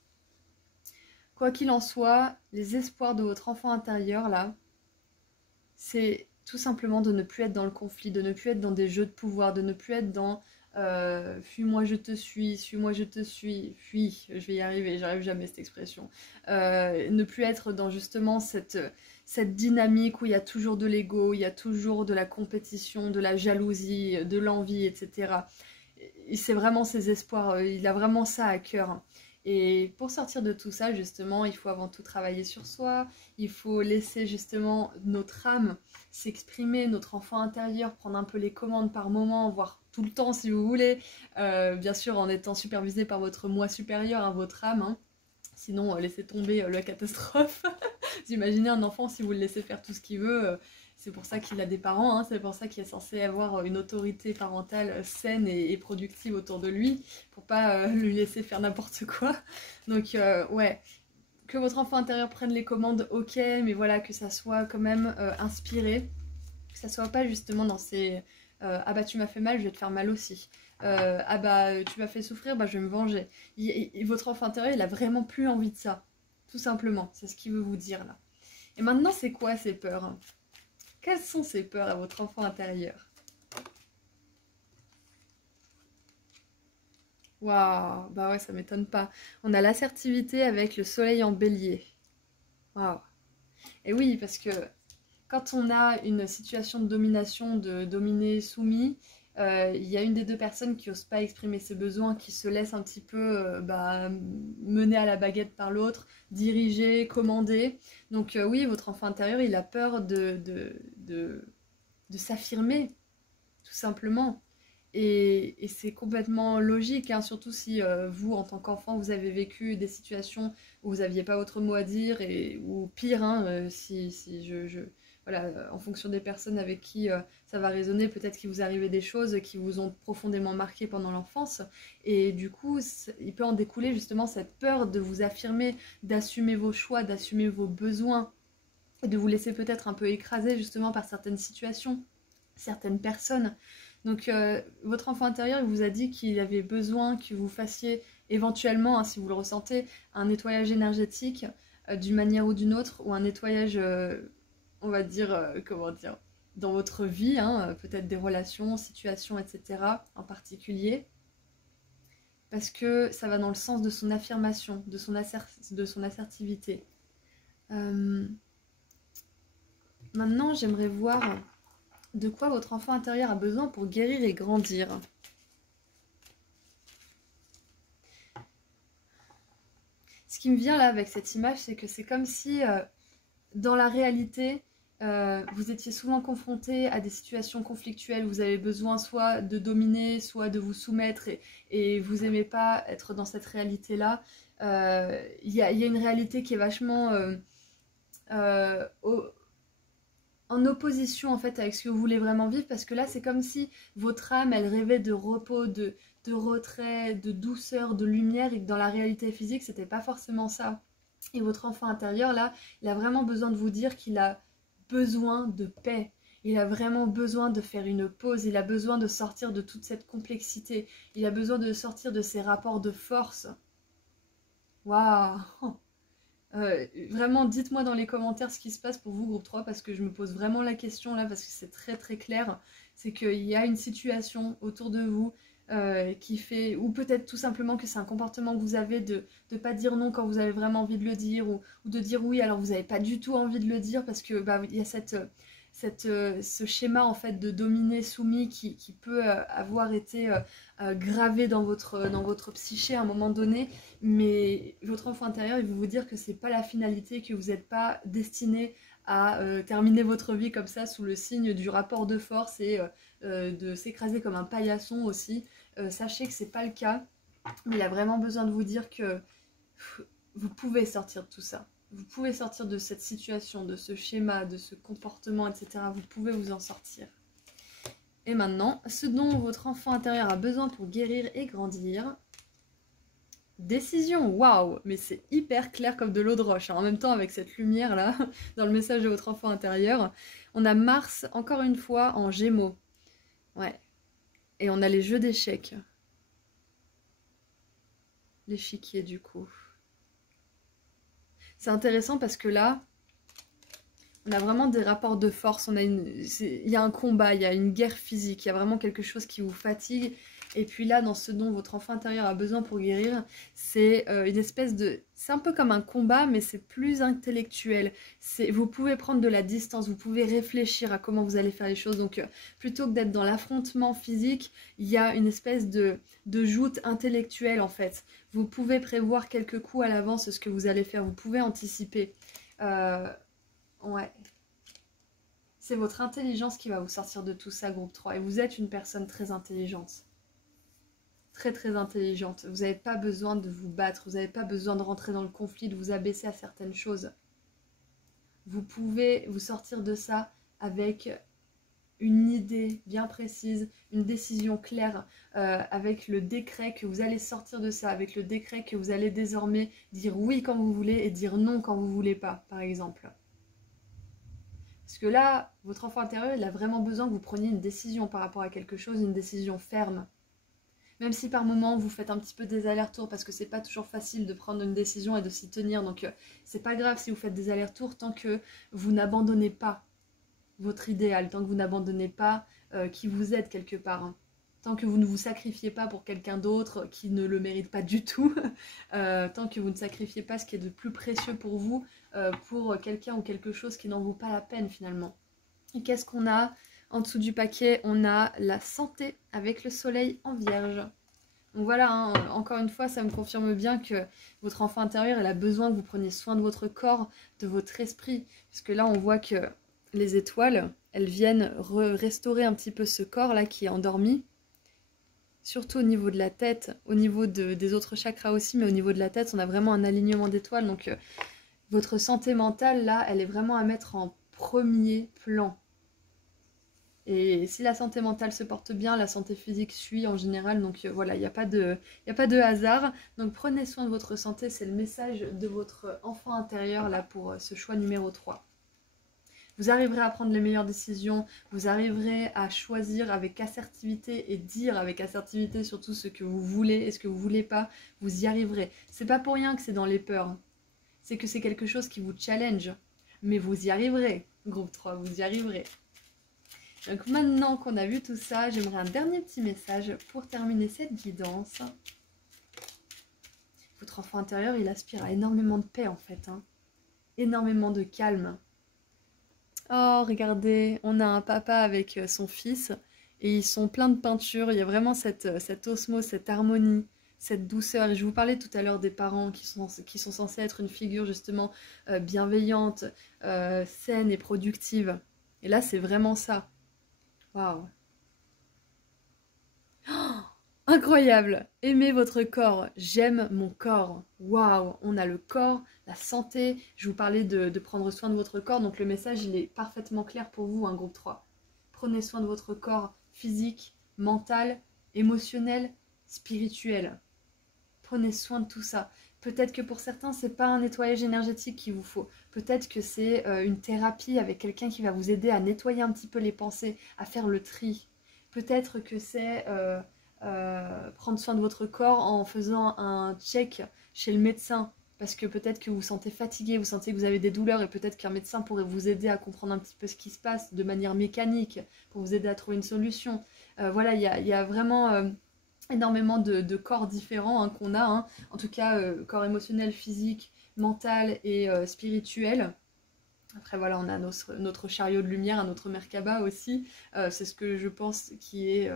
Quoi qu'il en soit, les espoirs de votre enfant intérieur, là, c'est tout simplement de ne plus être dans le conflit, de ne plus être dans des jeux de pouvoir, de ne plus être dans fuis-moi je te suis-moi je te suis, fuis, je vais y arriver, j'arrive jamais à cette expression. Ne plus être dans justement cette dynamique où il y a toujours de l'ego, il y a toujours de la compétition, de la jalousie, de l'envie, etc. C'est vraiment ses espoirs, il a vraiment ça à cœur. Et pour sortir de tout ça, justement, il faut avant tout travailler sur soi, il faut laisser justement notre âme s'exprimer, notre enfant intérieur prendre un peu les commandes par moment, voire tout le temps si vous voulez, bien sûr en étant supervisé par votre moi supérieur, hein, votre âme, hein. Sinon laissez tomber la catastrophe. Vous imaginez un enfant, si vous le laissez faire tout ce qu'il veut, c'est pour ça qu'il a des parents, hein, c'est pour ça qu'il est censé avoir une autorité parentale saine et productive autour de lui, pour pas lui laisser faire n'importe quoi. Donc ouais, que votre enfant intérieur prenne les commandes, ok, mais voilà, que ça soit quand même inspiré, que ça soit pas justement dans ces ah bah tu m'as fait mal, je vais te faire mal aussi. Ah bah tu m'as fait souffrir, bah je vais me venger. Votre enfant intérieur, il a vraiment plus envie de ça. Tout simplement, c'est ce qu'il veut vous dire là. Et maintenant, c'est quoi ces peurs? Quelles sont ces peurs à votre enfant intérieur? Waouh, bah ouais, ça m'étonne pas. On a l'assertivité avec le soleil en bélier. Waouh. Et oui, parce que quand on a une situation de domination, de dominé-soumis, il y a une des deux personnes qui n'ose pas exprimer ses besoins, qui se laisse un petit peu mener à la baguette par l'autre, diriger, commander. Donc oui, votre enfant intérieur, il a peur de s'affirmer, tout simplement. Et c'est complètement logique, hein, surtout si vous, en tant qu'enfant, vous avez vécu des situations où vous n'aviez pas votre mot à dire, ou pire, hein, si voilà, en fonction des personnes avec qui ça va résonner, peut-être qu'il vous arrivait des choses qui vous ont profondément marqué pendant l'enfance. Et du coup, il peut en découler justement cette peur de vous affirmer, d'assumer vos choix, d'assumer vos besoins, et de vous laisser peut-être un peu écraser justement par certaines situations, certaines personnes. Donc votre enfant intérieur il vous a dit qu'il avait besoin que vous fassiez éventuellement, hein, si vous le ressentez, un nettoyage énergétique d'une manière ou d'une autre, ou un nettoyage, on va dire, comment dire, dans votre vie, hein, peut-être des relations, situations, etc. en particulier, parce que ça va dans le sens de son affirmation, de son assertivité. Maintenant, j'aimerais voir de quoi votre enfant intérieur a besoin pour guérir et grandir. Ce qui me vient là avec cette image, c'est que c'est comme si dans la réalité, vous étiez souvent confronté à des situations conflictuelles où vous avez besoin soit de dominer, soit de vous soumettre, et vous n'aimez pas être dans cette réalité-là. Il y a une réalité qui est vachement en opposition en fait avec ce que vous voulez vraiment vivre, parce que là c'est comme si votre âme elle rêvait de repos, de retrait, de douceur, de lumière, et que dans la réalité physique c'était pas forcément ça. Et votre enfant intérieur là, il a vraiment besoin de vous dire qu'il a besoin de paix. Il a vraiment besoin de faire une pause, il a besoin de sortir de toute cette complexité, il a besoin de sortir de ces rapports de force. Waouh! Vraiment, dites-moi dans les commentaires ce qui se passe pour vous, groupe 3, parce que je me pose vraiment la question là, parce que c'est très très clair. C'est qu'il y a une situation autour de vous qui fait, ou peut-être tout simplement que c'est un comportement que vous avez de ne pas dire non quand vous avez vraiment envie de le dire, ou de dire oui alors vous n'avez pas du tout envie de le dire, parce que bah, il y a ce schéma en fait de dominé soumis qui peut avoir été gravé dans votre psyché à un moment donné, mais votre enfant intérieur il veut vous dire que c'est pas la finalité, que vous n'êtes pas destiné à terminer votre vie comme ça sous le signe du rapport de force et de s'écraser comme un paillasson aussi. Sachez que c'est pas le cas, mais il a vraiment besoin de vous dire que vous pouvez sortir de tout ça. Vous pouvez sortir de cette situation, de ce schéma, de ce comportement, etc. Vous pouvez vous en sortir. Et maintenant, ce dont votre enfant intérieur a besoin pour guérir et grandir. Décision, waouh! Mais c'est hyper clair comme de l'eau de roche. En même temps, avec cette lumière là, dans le message de votre enfant intérieur, on a Mars, encore une fois, en Gémeaux. Ouais. Et on a les jeux d'échecs. L'échiquier, du coup. C'est intéressant parce que là, on a vraiment des rapports de force, il y a un combat, il y a une guerre physique, il y a vraiment quelque chose qui vous fatigue. Et puis là, dans ce dont votre enfant intérieur a besoin pour guérir, c'est une espèce de... C'est un peu comme un combat, mais c'est plus intellectuel. Vous pouvez prendre de la distance, vous pouvez réfléchir à comment vous allez faire les choses. Donc, plutôt que d'être dans l'affrontement physique, il y a une espèce de joute intellectuelle, en fait. Vous pouvez prévoir quelques coups à l'avance ce que vous allez faire, vous pouvez anticiper. Ouais. C'est votre intelligence qui va vous sortir de tout ça, groupe 3. Et vous êtes une personne très intelligente. Très très intelligente. Vous n'avez pas besoin de vous battre, vous n'avez pas besoin de rentrer dans le conflit, de vous abaisser à certaines choses. Vous pouvez vous sortir de ça avec une idée bien précise, une décision claire, avec le décret que vous allez sortir de ça, avec le décret que vous allez désormais dire oui quand vous voulez et dire non quand vous voulez pas, par exemple. Parce que là, votre enfant intérieur, il a vraiment besoin que vous preniez une décision par rapport à quelque chose, une décision ferme. Même si par moment vous faites un petit peu des allers-retours, parce que c'est pas toujours facile de prendre une décision et de s'y tenir, donc c'est pas grave si vous faites des allers-retours tant que vous n'abandonnez pas votre idéal, tant que vous n'abandonnez pas qui vous êtes quelque part, hein. Tant que vous ne vous sacrifiez pas pour quelqu'un d'autre qui ne le mérite pas du tout, tant que vous ne sacrifiez pas ce qui est de plus précieux pour vous, pour quelqu'un ou quelque chose qui n'en vaut pas la peine finalement. Et qu'est-ce qu'on a en dessous du paquet? On a la santé avec le soleil en vierge. Donc voilà, hein, encore une fois, ça me confirme bien que votre enfant intérieur, il a besoin que vous preniez soin de votre corps, de votre esprit. Parce que là, on voit que les étoiles, elles viennent restaurer un petit peu ce corps-là qui est endormi. surtout au niveau de la tête, au niveau des autres chakras aussi, mais au niveau de la tête, on a vraiment un alignement d'étoiles. Donc votre santé mentale, là, elle est vraiment à mettre en premier plan. Et si la santé mentale se porte bien, la santé physique suit en général. Donc voilà, il n'y a pas de hasard. Donc prenez soin de votre santé, c'est le message de votre enfant intérieur là pour ce choix numéro 3. Vous arriverez à prendre les meilleures décisions, vous arriverez à choisir avec assertivité et dire avec assertivité surtout ce que vous voulez et ce que vous voulez pas, vous y arriverez. C'est pas pour rien que c'est dans les peurs, c'est que c'est quelque chose qui vous challenge, mais vous y arriverez, groupe 3, vous y arriverez. Donc maintenant qu'on a vu tout ça, j'aimerais un dernier petit message pour terminer cette guidance. Votre enfant intérieur, il aspire à énormément de paix en fait, hein. Énormément de calme. Oh, regardez, on a un papa avec son fils et ils sont pleins de peinture. Il y a vraiment cette osmose, cette harmonie, cette douceur. Et je vous parlais tout à l'heure des parents qui sont censés être une figure justement bienveillante, saine et productive. Et là, c'est vraiment ça. Waouh! Oh, incroyable! Aimez votre corps. J'aime mon corps. Waouh! On a le corps, la santé. Je vous parlais de prendre soin de votre corps. Donc le message, il est parfaitement clair pour vous, un groupe 3. Prenez soin de votre corps physique, mental, émotionnel, spirituel. Prenez soin de tout ça. Peut-être que pour certains, c'est pas un nettoyage énergétique qu'il vous faut. Peut-être que c'est une thérapie avec quelqu'un qui va vous aider à nettoyer un petit peu les pensées, à faire le tri. Peut-être que c'est prendre soin de votre corps en faisant un check chez le médecin. Parce que peut-être que vous vous sentez fatigué, vous sentez que vous avez des douleurs et peut-être qu'un médecin pourrait vous aider à comprendre un petit peu ce qui se passe de manière mécanique pour vous aider à trouver une solution. Voilà, il y a vraiment énormément de corps différents hein, qu'on a, hein. En tout cas corps émotionnel, physique, mental et spirituel. Après voilà, on a notre chariot de lumière, notre Merkaba aussi, c'est ce que je pense qui est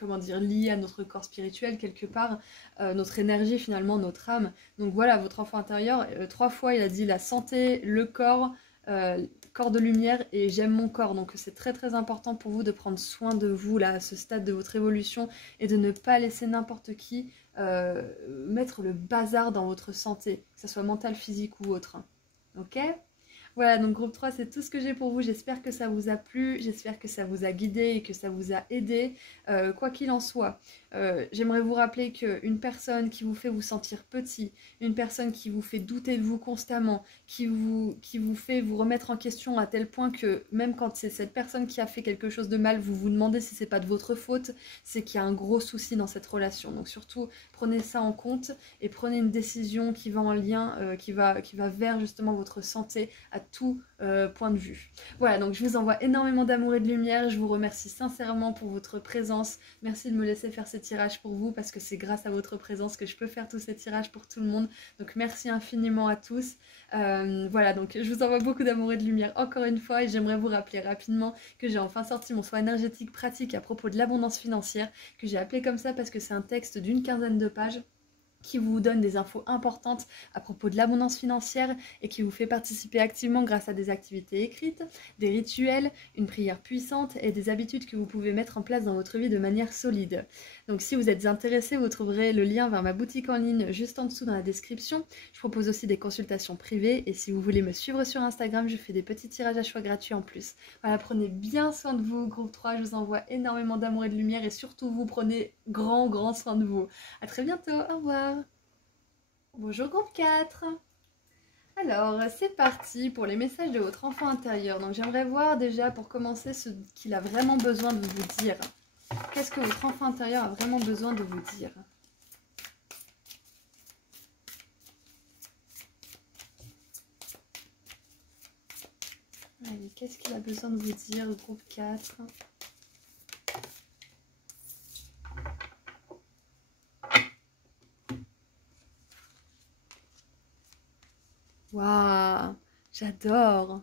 comment dire, lié à notre corps spirituel quelque part, notre énergie finalement, notre âme. Donc voilà, votre enfant intérieur, 3 fois il a dit la santé, le corps, corps de lumière et j'aime mon corps. Donc c'est très très important pour vous de prendre soin de vous là à ce stade de votre évolution et de ne pas laisser n'importe qui mettre le bazar dans votre santé, que ce soit mentale, physique ou autre. Ok ? Voilà, donc groupe 3, c'est tout ce que j'ai pour vous. J'espère que ça vous a plu, j'espère que ça vous a guidé et que ça vous a aidé. Quoi qu'il en soit, j'aimerais vous rappeler qu'une personne qui vous fait vous sentir petit, une personne qui vous fait douter de vous constamment, qui vous fait vous remettre en question à tel point que même quand c'est cette personne qui a fait quelque chose de mal, vous vous demandez si c'est pas de votre faute, c'est qu'il y a un gros souci dans cette relation. Donc surtout, prenez ça en compte et prenez une décision qui va en lien, qui va vers justement votre santé à tout point de vue. Voilà, donc je vous envoie énormément d'amour et de lumière. Je vous remercie sincèrement pour votre présence. Merci de me laisser faire ces tirages pour vous parce que c'est grâce à votre présence que je peux faire tous ces tirages pour tout le monde. Donc merci infiniment à tous. Voilà, donc je vous envoie beaucoup d'amour et de lumière encore une fois et j'aimerais vous rappeler rapidement que j'ai enfin sorti mon soin énergétique pratique à propos de l'abondance financière, que j'ai appelé comme ça parce que c'est un texte d'une 15aine de pages qui vous donne des infos importantes à propos de l'abondance financière et qui vous fait participer activement grâce à des activités écrites, des rituels, une prière puissante et des habitudes que vous pouvez mettre en place dans votre vie de manière solide. Donc si vous êtes intéressé, vous trouverez le lien vers ma boutique en ligne juste en dessous dans la description. Je propose aussi des consultations privées et si vous voulez me suivre sur Instagram, je fais des petits tirages à choix gratuits en plus. Voilà, prenez bien soin de vous, groupe 3, je vous envoie énormément d'amour et de lumière et surtout vous prenez grand soin de vous. À très bientôt, au revoir. Bonjour groupe 4. Alors c'est parti pour les messages de votre enfant intérieur. Donc j'aimerais voir déjà pour commencer ce qu'il a vraiment besoin de vous dire. Qu'est-ce que votre enfant intérieur a vraiment besoin de vous dire? Allez, qu'est-ce qu'il a besoin de vous dire, groupe 4? Waouh, j'adore.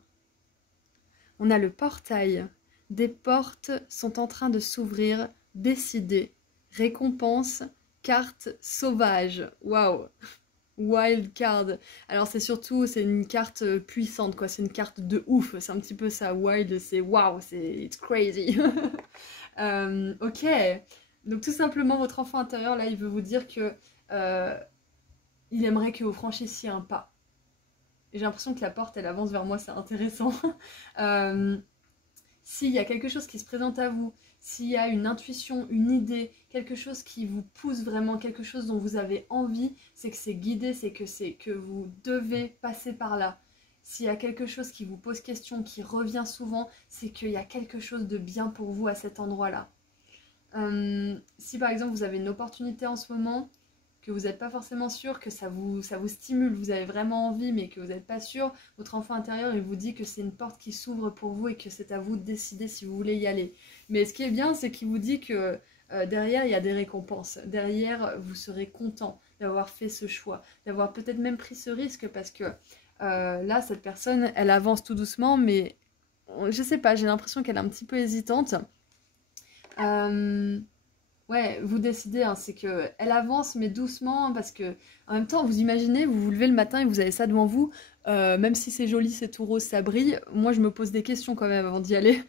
On a le portail. Des portes sont en train de s'ouvrir. Décider. Récompense. Carte sauvage. Waouh. Wild card. Alors c'est surtout, c'est une carte puissante quoi. C'est une carte de ouf. C'est un petit peu ça. Wild, c'est waouh, c'est it's crazy. Ok. Donc tout simplement, votre enfant intérieur, là, il veut vous dire que il aimerait que vous franchissiez un pas. J'ai l'impression que la porte, elle avance vers moi, c'est intéressant. S'il y a quelque chose qui se présente à vous, s'il y a une intuition, une idée, quelque chose qui vous pousse vraiment, quelque chose dont vous avez envie, c'est que c'est guidé, c'est que vous devez passer par là. S'il y a quelque chose qui vous pose question, qui revient souvent, c'est qu'il y a quelque chose de bien pour vous à cet endroit-là. Si par exemple vous avez une opportunité en ce moment, que vous n'êtes pas forcément sûr, que ça vous stimule, vous avez vraiment envie mais que vous n'êtes pas sûr, votre enfant intérieur il vous dit que c'est une porte qui s'ouvre pour vous et que c'est à vous de décider si vous voulez y aller. Mais ce qui est bien, c'est qu'il vous dit que derrière il y a des récompenses, derrière vous serez content d'avoir fait ce choix, d'avoir peut-être même pris ce risque parce que là cette personne elle avance tout doucement mais je sais pas, j'ai l'impression qu'elle est un petit peu hésitante. Ouais, vous décidez, hein, c'est que elle avance mais doucement parce que en même temps vous imaginez, vous vous levez le matin et vous avez ça devant vous, même si c'est joli, c'est tout rose, ça brille, moi je me pose des questions quand même avant d'y aller.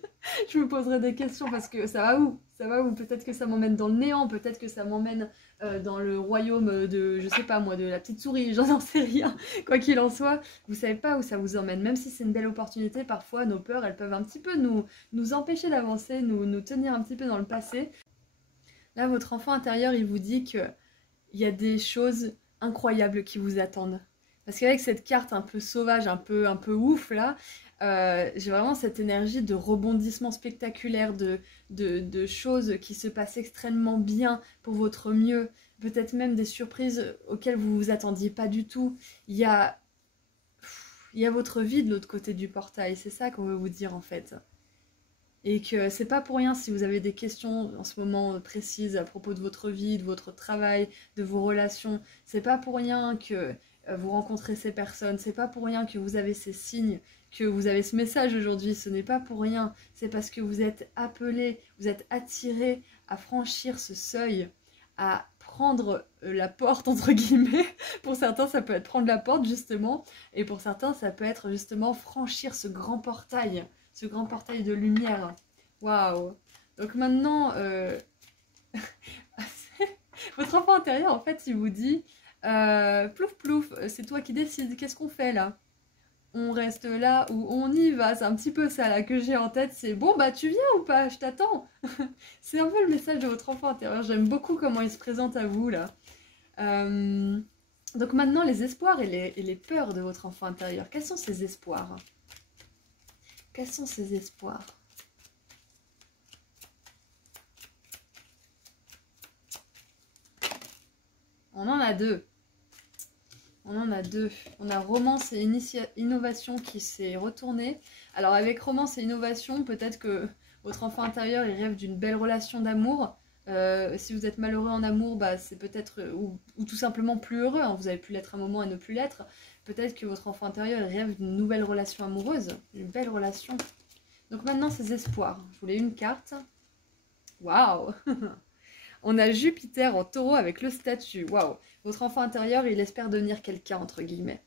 Je me poserai des questions parce que ça va où? Ça va où? Peut-être que ça m'emmène dans le néant, peut-être que ça m'emmène dans le royaume de, je sais pas moi, de la petite souris, j'en sais rien. Quoi qu'il en soit, vous savez pas où ça vous emmène. Même si c'est une belle opportunité, parfois nos peurs, elles peuvent un petit peu nous empêcher d'avancer, nous tenir un petit peu dans le passé. Là, votre enfant intérieur, il vous dit qu'il y a des choses incroyables qui vous attendent. Parce qu'avec cette carte un peu sauvage, un peu ouf, là, j'ai vraiment cette énergie de rebondissement spectaculaire, de choses qui se passent extrêmement bien pour votre mieux. Peut-être même des surprises auxquelles vous vous attendiez pas du tout. Il y a votre vie de l'autre côté du portail, c'est ça qu'on veut vous dire en fait. Et que c'est pas pour rien si vous avez des questions en ce moment précises à propos de votre vie, de votre travail, de vos relations. C'est pas pour rien que vous rencontrez ces personnes. C'est pas pour rien que vous avez ces signes, que vous avez ce message aujourd'hui. Ce n'est pas pour rien. C'est parce que vous êtes appelé, vous êtes attiré à franchir ce seuil, à prendre la porte entre guillemets. Pour certains, ça peut être prendre la porte justement, et pour certains, ça peut être justement franchir ce grand portail de lumière. Waouh! Donc maintenant, votre enfant intérieur, en fait, il vous dit plouf plouf, c'est toi qui décides, qu'est-ce qu'on fait là? On reste là ou on y va? C'est un petit peu ça là que j'ai en tête, c'est bon bah tu viens ou pas? Je t'attends! C'est un peu le message de votre enfant intérieur, j'aime beaucoup comment il se présente à vous là. Donc maintenant, les espoirs et les peurs de votre enfant intérieur, quels sont ces espoirs? Quels sont ces espoirs? On en a deux. On en a deux. On a romance et innovation qui s'est retourné. Alors avec romance et innovation, peut-être que votre enfant intérieur, il rêve d'une belle relation d'amour. Si vous êtes malheureux en amour, bah, c'est peut-être, ou tout simplement plus heureux, hein, vous avez pu l'être un moment et ne plus l'être. Peut-être que votre enfant intérieur, il rêve d'une nouvelle relation amoureuse, une belle relation. Donc maintenant, ces espoirs. Je voulais une carte. Waouh! On a Jupiter en taureau avec le statut. Waouh! Votre enfant intérieur, il espère devenir quelqu'un, entre guillemets.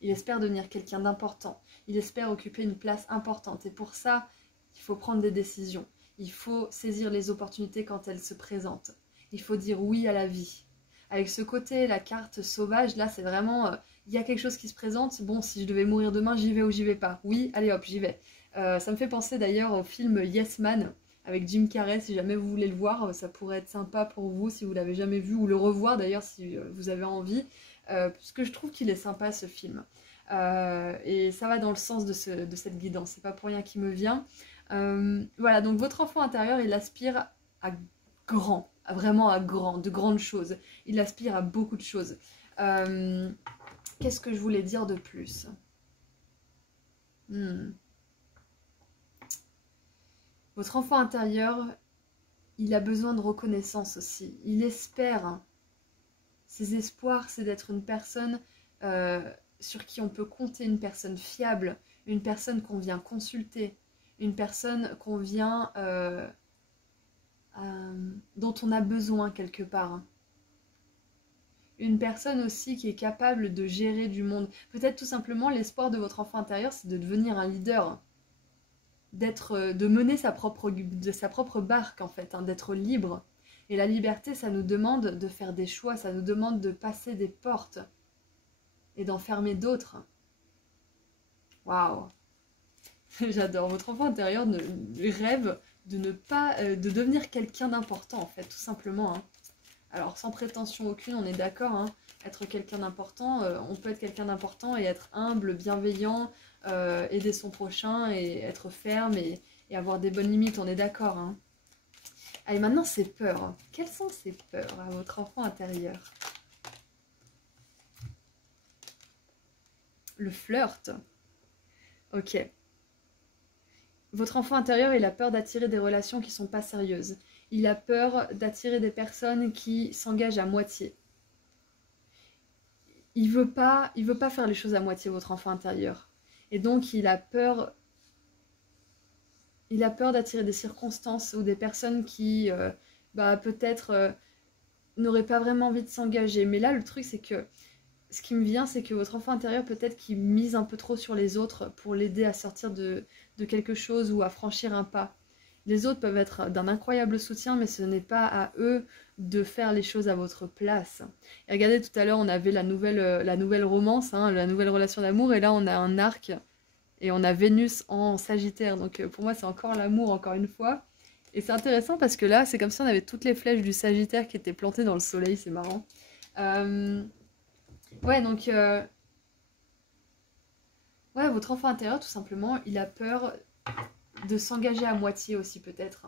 Il espère devenir quelqu'un d'important. Il espère occuper une place importante. Et pour ça, il faut prendre des décisions. Il faut saisir les opportunités quand elles se présentent. Il faut dire oui à la vie. Avec ce côté, la carte sauvage, là, c'est vraiment... il y a quelque chose qui se présente. Bon, si je devais mourir demain, j'y vais ou j'y vais pas. Oui, allez hop, j'y vais. Ça me fait penser d'ailleurs au film Yes Man avec Jim Carrey, si jamais vous voulez le voir, ça pourrait être sympa pour vous si vous l'avez jamais vu, ou le revoir d'ailleurs si vous avez envie, parce que je trouve qu'il est sympa ce film. Et ça va dans le sens de cette guidance, c'est pas pour rien qu'il me vient. Voilà, donc votre enfant intérieur, il aspire à grand, vraiment à grand, de grandes choses. Il aspire à beaucoup de choses. Qu'est-ce que je voulais dire de plus? Votre enfant intérieur, il a besoin de reconnaissance aussi. Il espère. Ses espoirs, c'est d'être une personne sur qui on peut compter, une personne fiable, une personne qu'on vient consulter, une personne qu'on vient... dont on a besoin quelque part. Une personne aussi qui est capable de gérer du monde. Peut-être tout simplement l'espoir de votre enfant intérieur, c'est de devenir un leader. De mener sa propre barque en fait, hein, d'être libre. Et la liberté, ça nous demande de faire des choix, ça nous demande de passer des portes et d'en fermer d'autres. Waouh! J'adore. Votre enfant intérieur rêve de ne pas, de devenir quelqu'un d'important en fait, tout simplement. Hein. Alors sans prétention aucune, on est d'accord. Hein, être quelqu'un d'important, on peut être quelqu'un d'important et être humble, bienveillant, aider son prochain et être ferme et avoir des bonnes limites. On est d'accord. Hein. Allez, maintenant ses peurs. Quelles sont ces peurs à votre enfant intérieur? Le flirt. Ok. Votre enfant intérieur, il a peur d'attirer des relations qui ne sont pas sérieuses. Il a peur d'attirer des personnes qui s'engagent à moitié. Il veut pas faire les choses à moitié, votre enfant intérieur. Et donc, il a peur d'attirer des circonstances ou des personnes qui, peut-être, n'auraient pas vraiment envie de s'engager. Mais là, le truc, c'est que ce qui me vient, c'est que votre enfant intérieur, peut-être qu'il mise un peu trop sur les autres pour l'aider à sortir de quelque chose ou à franchir un pas. Les autres peuvent être d'un incroyable soutien, mais ce n'est pas à eux de faire les choses à votre place. Et regardez, tout à l'heure, on avait la nouvelle romance, hein, la nouvelle relation d'amour, et là, on a un arc, et on a Vénus en Sagittaire. Donc pour moi, c'est encore l'amour, encore une fois. Et c'est intéressant parce que là, c'est comme si on avait toutes les flèches du Sagittaire qui étaient plantées dans le soleil, c'est marrant. Ouais, donc, ouais, votre enfant intérieur, tout simplement, il a peur de s'engager à moitié aussi, peut-être.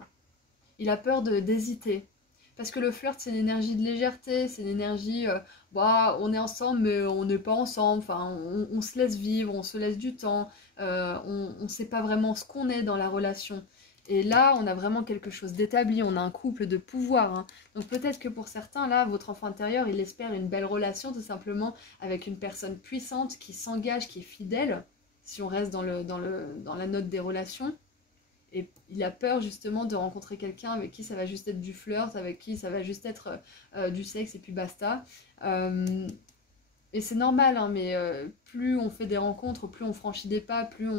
Il a peur d'hésiter. Parce que le flirt, c'est une énergie de légèreté, c'est une énergie, on est ensemble, mais on n'est pas ensemble, enfin, on se laisse vivre, on se laisse du temps, on ne sait pas vraiment ce qu'on est dans la relation. Et là, on a vraiment quelque chose d'établi, on a un couple de pouvoir. Hein. Donc peut-être que pour certains, là, votre enfant intérieur, il espère une belle relation, tout simplement, avec une personne puissante, qui s'engage, qui est fidèle, si on reste dans la note des relations. Et il a peur justement de rencontrer quelqu'un avec qui ça va juste être du flirt, avec qui ça va juste être du sexe et puis basta. Et c'est normal, hein, mais plus on fait des rencontres, plus on franchit des pas, plus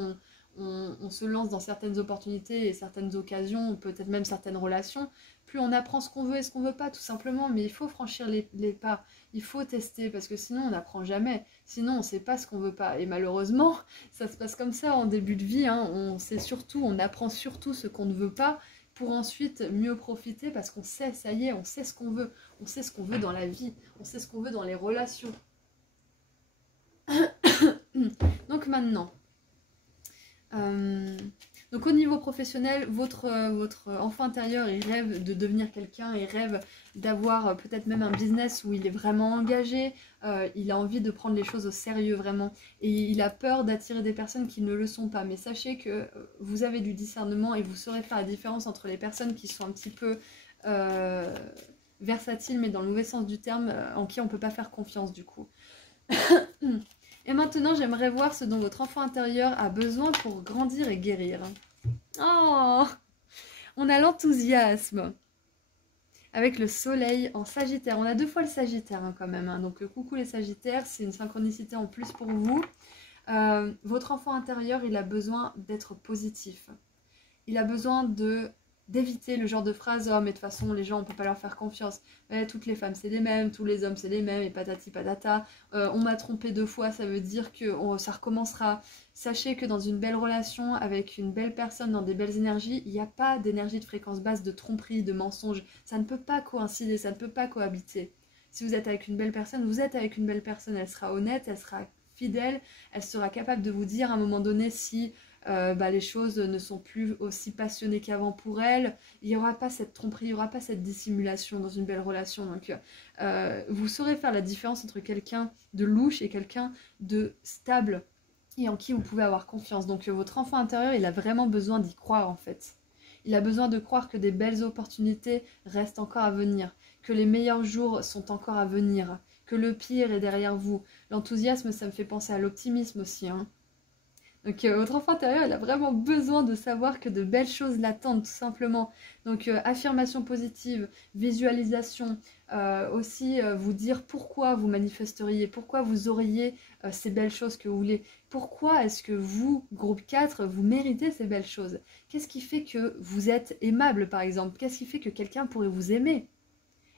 on se lance dans certaines opportunités et certaines occasions, peut-être même certaines relations, plus on apprend ce qu'on veut et ce qu'on veut pas, tout simplement. Mais il faut franchir les pas, il faut tester, parce que sinon on n'apprend jamais, sinon on sait pas ce qu'on veut pas. Et malheureusement, ça se passe comme ça en début de vie, hein. On apprend surtout ce qu'on ne veut pas, pour ensuite mieux profiter, parce qu'on sait, ça y est, on sait ce qu'on veut. On sait ce qu'on veut dans la vie, on sait ce qu'on veut dans les relations. Donc maintenant, donc au niveau professionnel, votre enfant intérieur, il rêve de devenir quelqu'un, il rêve d'avoir peut-être même un business où il est vraiment engagé, il a envie de prendre les choses au sérieux vraiment, et il a peur d'attirer des personnes qui ne le sont pas. Mais sachez que vous avez du discernement et vous saurez faire la différence entre les personnes qui sont un petit peu versatiles, mais dans le mauvais sens du terme, en qui on ne peut pas faire confiance du coup. Et maintenant, j'aimerais voir ce dont votre enfant intérieur a besoin pour grandir et guérir. Oh, on a l'enthousiasme. Avec le soleil en Sagittaire. On a 2 fois le Sagittaire hein, quand même. Hein. Donc coucou les Sagittaires, c'est une synchronicité en plus pour vous. Votre enfant intérieur, il a besoin d'être positif. Il a besoin d'éviter le genre de phrase « Oh, mais de toute façon, les gens, on peut pas leur faire confiance. Ouais, toutes les femmes, c'est les mêmes, tous les hommes, c'est les mêmes, et patati patata. On m'a trompé 2 fois, ça veut dire que ça recommencera. » Sachez que dans une belle relation, avec une belle personne, dans des belles énergies, il n'y a pas d'énergie de fréquence basse, de tromperie, de mensonge. Ça ne peut pas coïncider, ça ne peut pas cohabiter. Si vous êtes avec une belle personne, vous êtes avec une belle personne. Elle sera honnête, elle sera fidèle, elle sera capable de vous dire à un moment donné si... les choses ne sont plus aussi passionnées qu'avant pour elle. Il n'y aura pas cette tromperie, il n'y aura pas cette dissimulation dans une belle relation. Donc vous saurez faire la différence entre quelqu'un de louche et quelqu'un de stable et en qui vous pouvez avoir confiance. Donc votre enfant intérieur, il a vraiment besoin d'y croire en fait. Il a besoin de croire que des belles opportunités restent encore à venir, que les meilleurs jours sont encore à venir, que le pire est derrière vous. L'enthousiasme, ça me fait penser à l'optimisme aussi, hein. Donc votre enfant intérieur, il a vraiment besoin de savoir que de belles choses l'attendent, tout simplement. Donc affirmation positive, visualisation, aussi vous dire pourquoi vous manifesteriez, pourquoi vous auriez ces belles choses que vous voulez. Pourquoi est-ce que vous, groupe 4, vous méritez ces belles choses? Qu'est-ce qui fait que vous êtes aimable, par exemple? Qu'est-ce qui fait que quelqu'un pourrait vous aimer?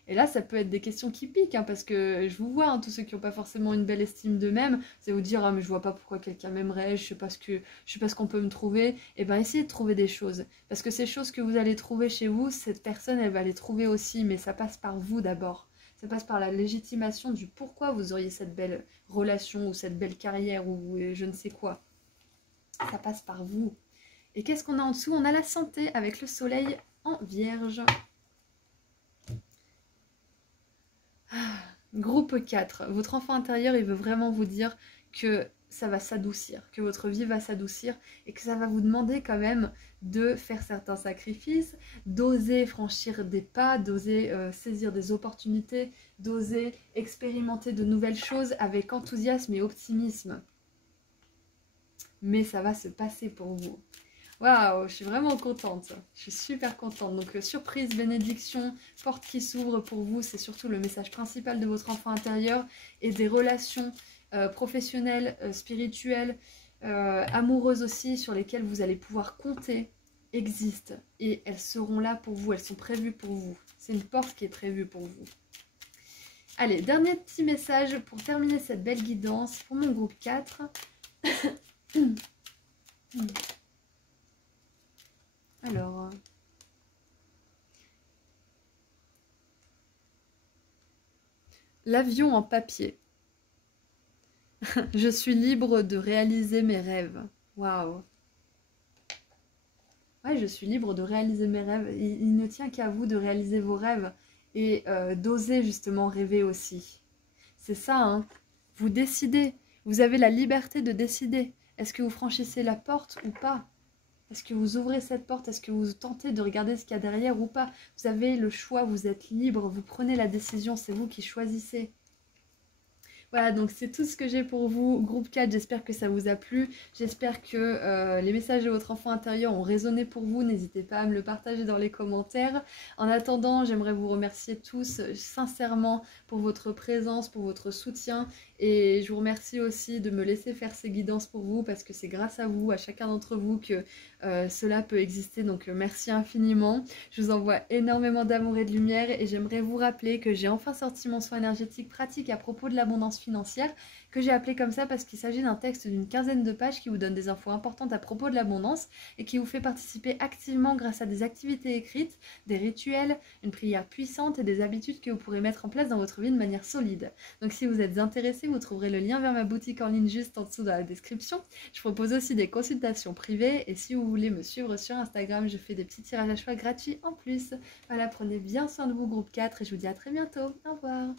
Et là, ça peut être des questions qui piquent, hein, parce que je vous vois, hein, tous ceux qui n'ont pas forcément une belle estime d'eux-mêmes, c'est vous dire, ah mais je vois pas pourquoi quelqu'un m'aimerait, je sais pas ce qu'on peut me trouver. Et ben essayez de trouver des choses, parce que ces choses que vous allez trouver chez vous, cette personne, elle va les trouver aussi, mais ça passe par vous d'abord. Ça passe par la légitimation du pourquoi vous auriez cette belle relation ou cette belle carrière ou je ne sais quoi. Ça passe par vous. Et qu'est-ce qu'on a en dessous? On a la santé avec le soleil en vierge. Groupe 4, votre enfant intérieur, il veut vraiment vous dire que ça va s'adoucir, que votre vie va s'adoucir et que ça va vous demander quand même de faire certains sacrifices, d'oser franchir des pas, d'oser saisir des opportunités, d'oser expérimenter de nouvelles choses avec enthousiasme et optimisme. Mais ça va se passer pour vous. Waouh, je suis vraiment contente, je suis super contente. Donc surprise, bénédiction, porte qui s'ouvre pour vous, c'est surtout le message principal de votre enfant intérieur et des relations professionnelles, spirituelles, amoureuses aussi, sur lesquelles vous allez pouvoir compter, existent. Et elles seront là pour vous, elles sont prévues pour vous. C'est une porte qui est prévue pour vous. Allez, dernier petit message pour terminer cette belle guidance pour mon groupe 4. Alors, l'avion en papier. Je suis libre de réaliser mes rêves. Waouh. Ouais, je suis libre de réaliser mes rêves. Il ne tient qu'à vous de réaliser vos rêves et d'oser justement rêver aussi. C'est ça, hein. Vous décidez. Vous avez la liberté de décider. Est-ce que vous franchissez la porte ou pas? Est-ce que vous ouvrez cette porte? Est-ce que vous tentez de regarder ce qu'il y a derrière ou pas? Vous avez le choix, vous êtes libre, vous prenez la décision, c'est vous qui choisissez. Voilà, donc c'est tout ce que j'ai pour vous, groupe 4, j'espère que ça vous a plu, j'espère que les messages de votre enfant intérieur ont résonné pour vous, n'hésitez pas à me le partager dans les commentaires. En attendant, j'aimerais vous remercier tous sincèrement pour votre présence, pour votre soutien, et je vous remercie aussi de me laisser faire ces guidances pour vous, parce que c'est grâce à vous, à chacun d'entre vous, que cela peut exister, donc merci infiniment. Je vous envoie énormément d'amour et de lumière, et j'aimerais vous rappeler que j'ai enfin sorti mon soin énergétique pratique à propos de l'abondance financière, que j'ai appelé comme ça parce qu'il s'agit d'un texte d'une quinzaine de pages qui vous donne des infos importantes à propos de l'abondance et qui vous fait participer activement grâce à des activités écrites, des rituels, une prière puissante et des habitudes que vous pourrez mettre en place dans votre vie de manière solide. Donc si vous êtes intéressé, vous trouverez le lien vers ma boutique en ligne juste en dessous dans la description. Je propose aussi des consultations privées et si vous voulez me suivre sur Instagram, je fais des petits tirages à choix gratuits en plus. Voilà, prenez bien soin de vous groupe 4 et je vous dis à très bientôt. Au revoir.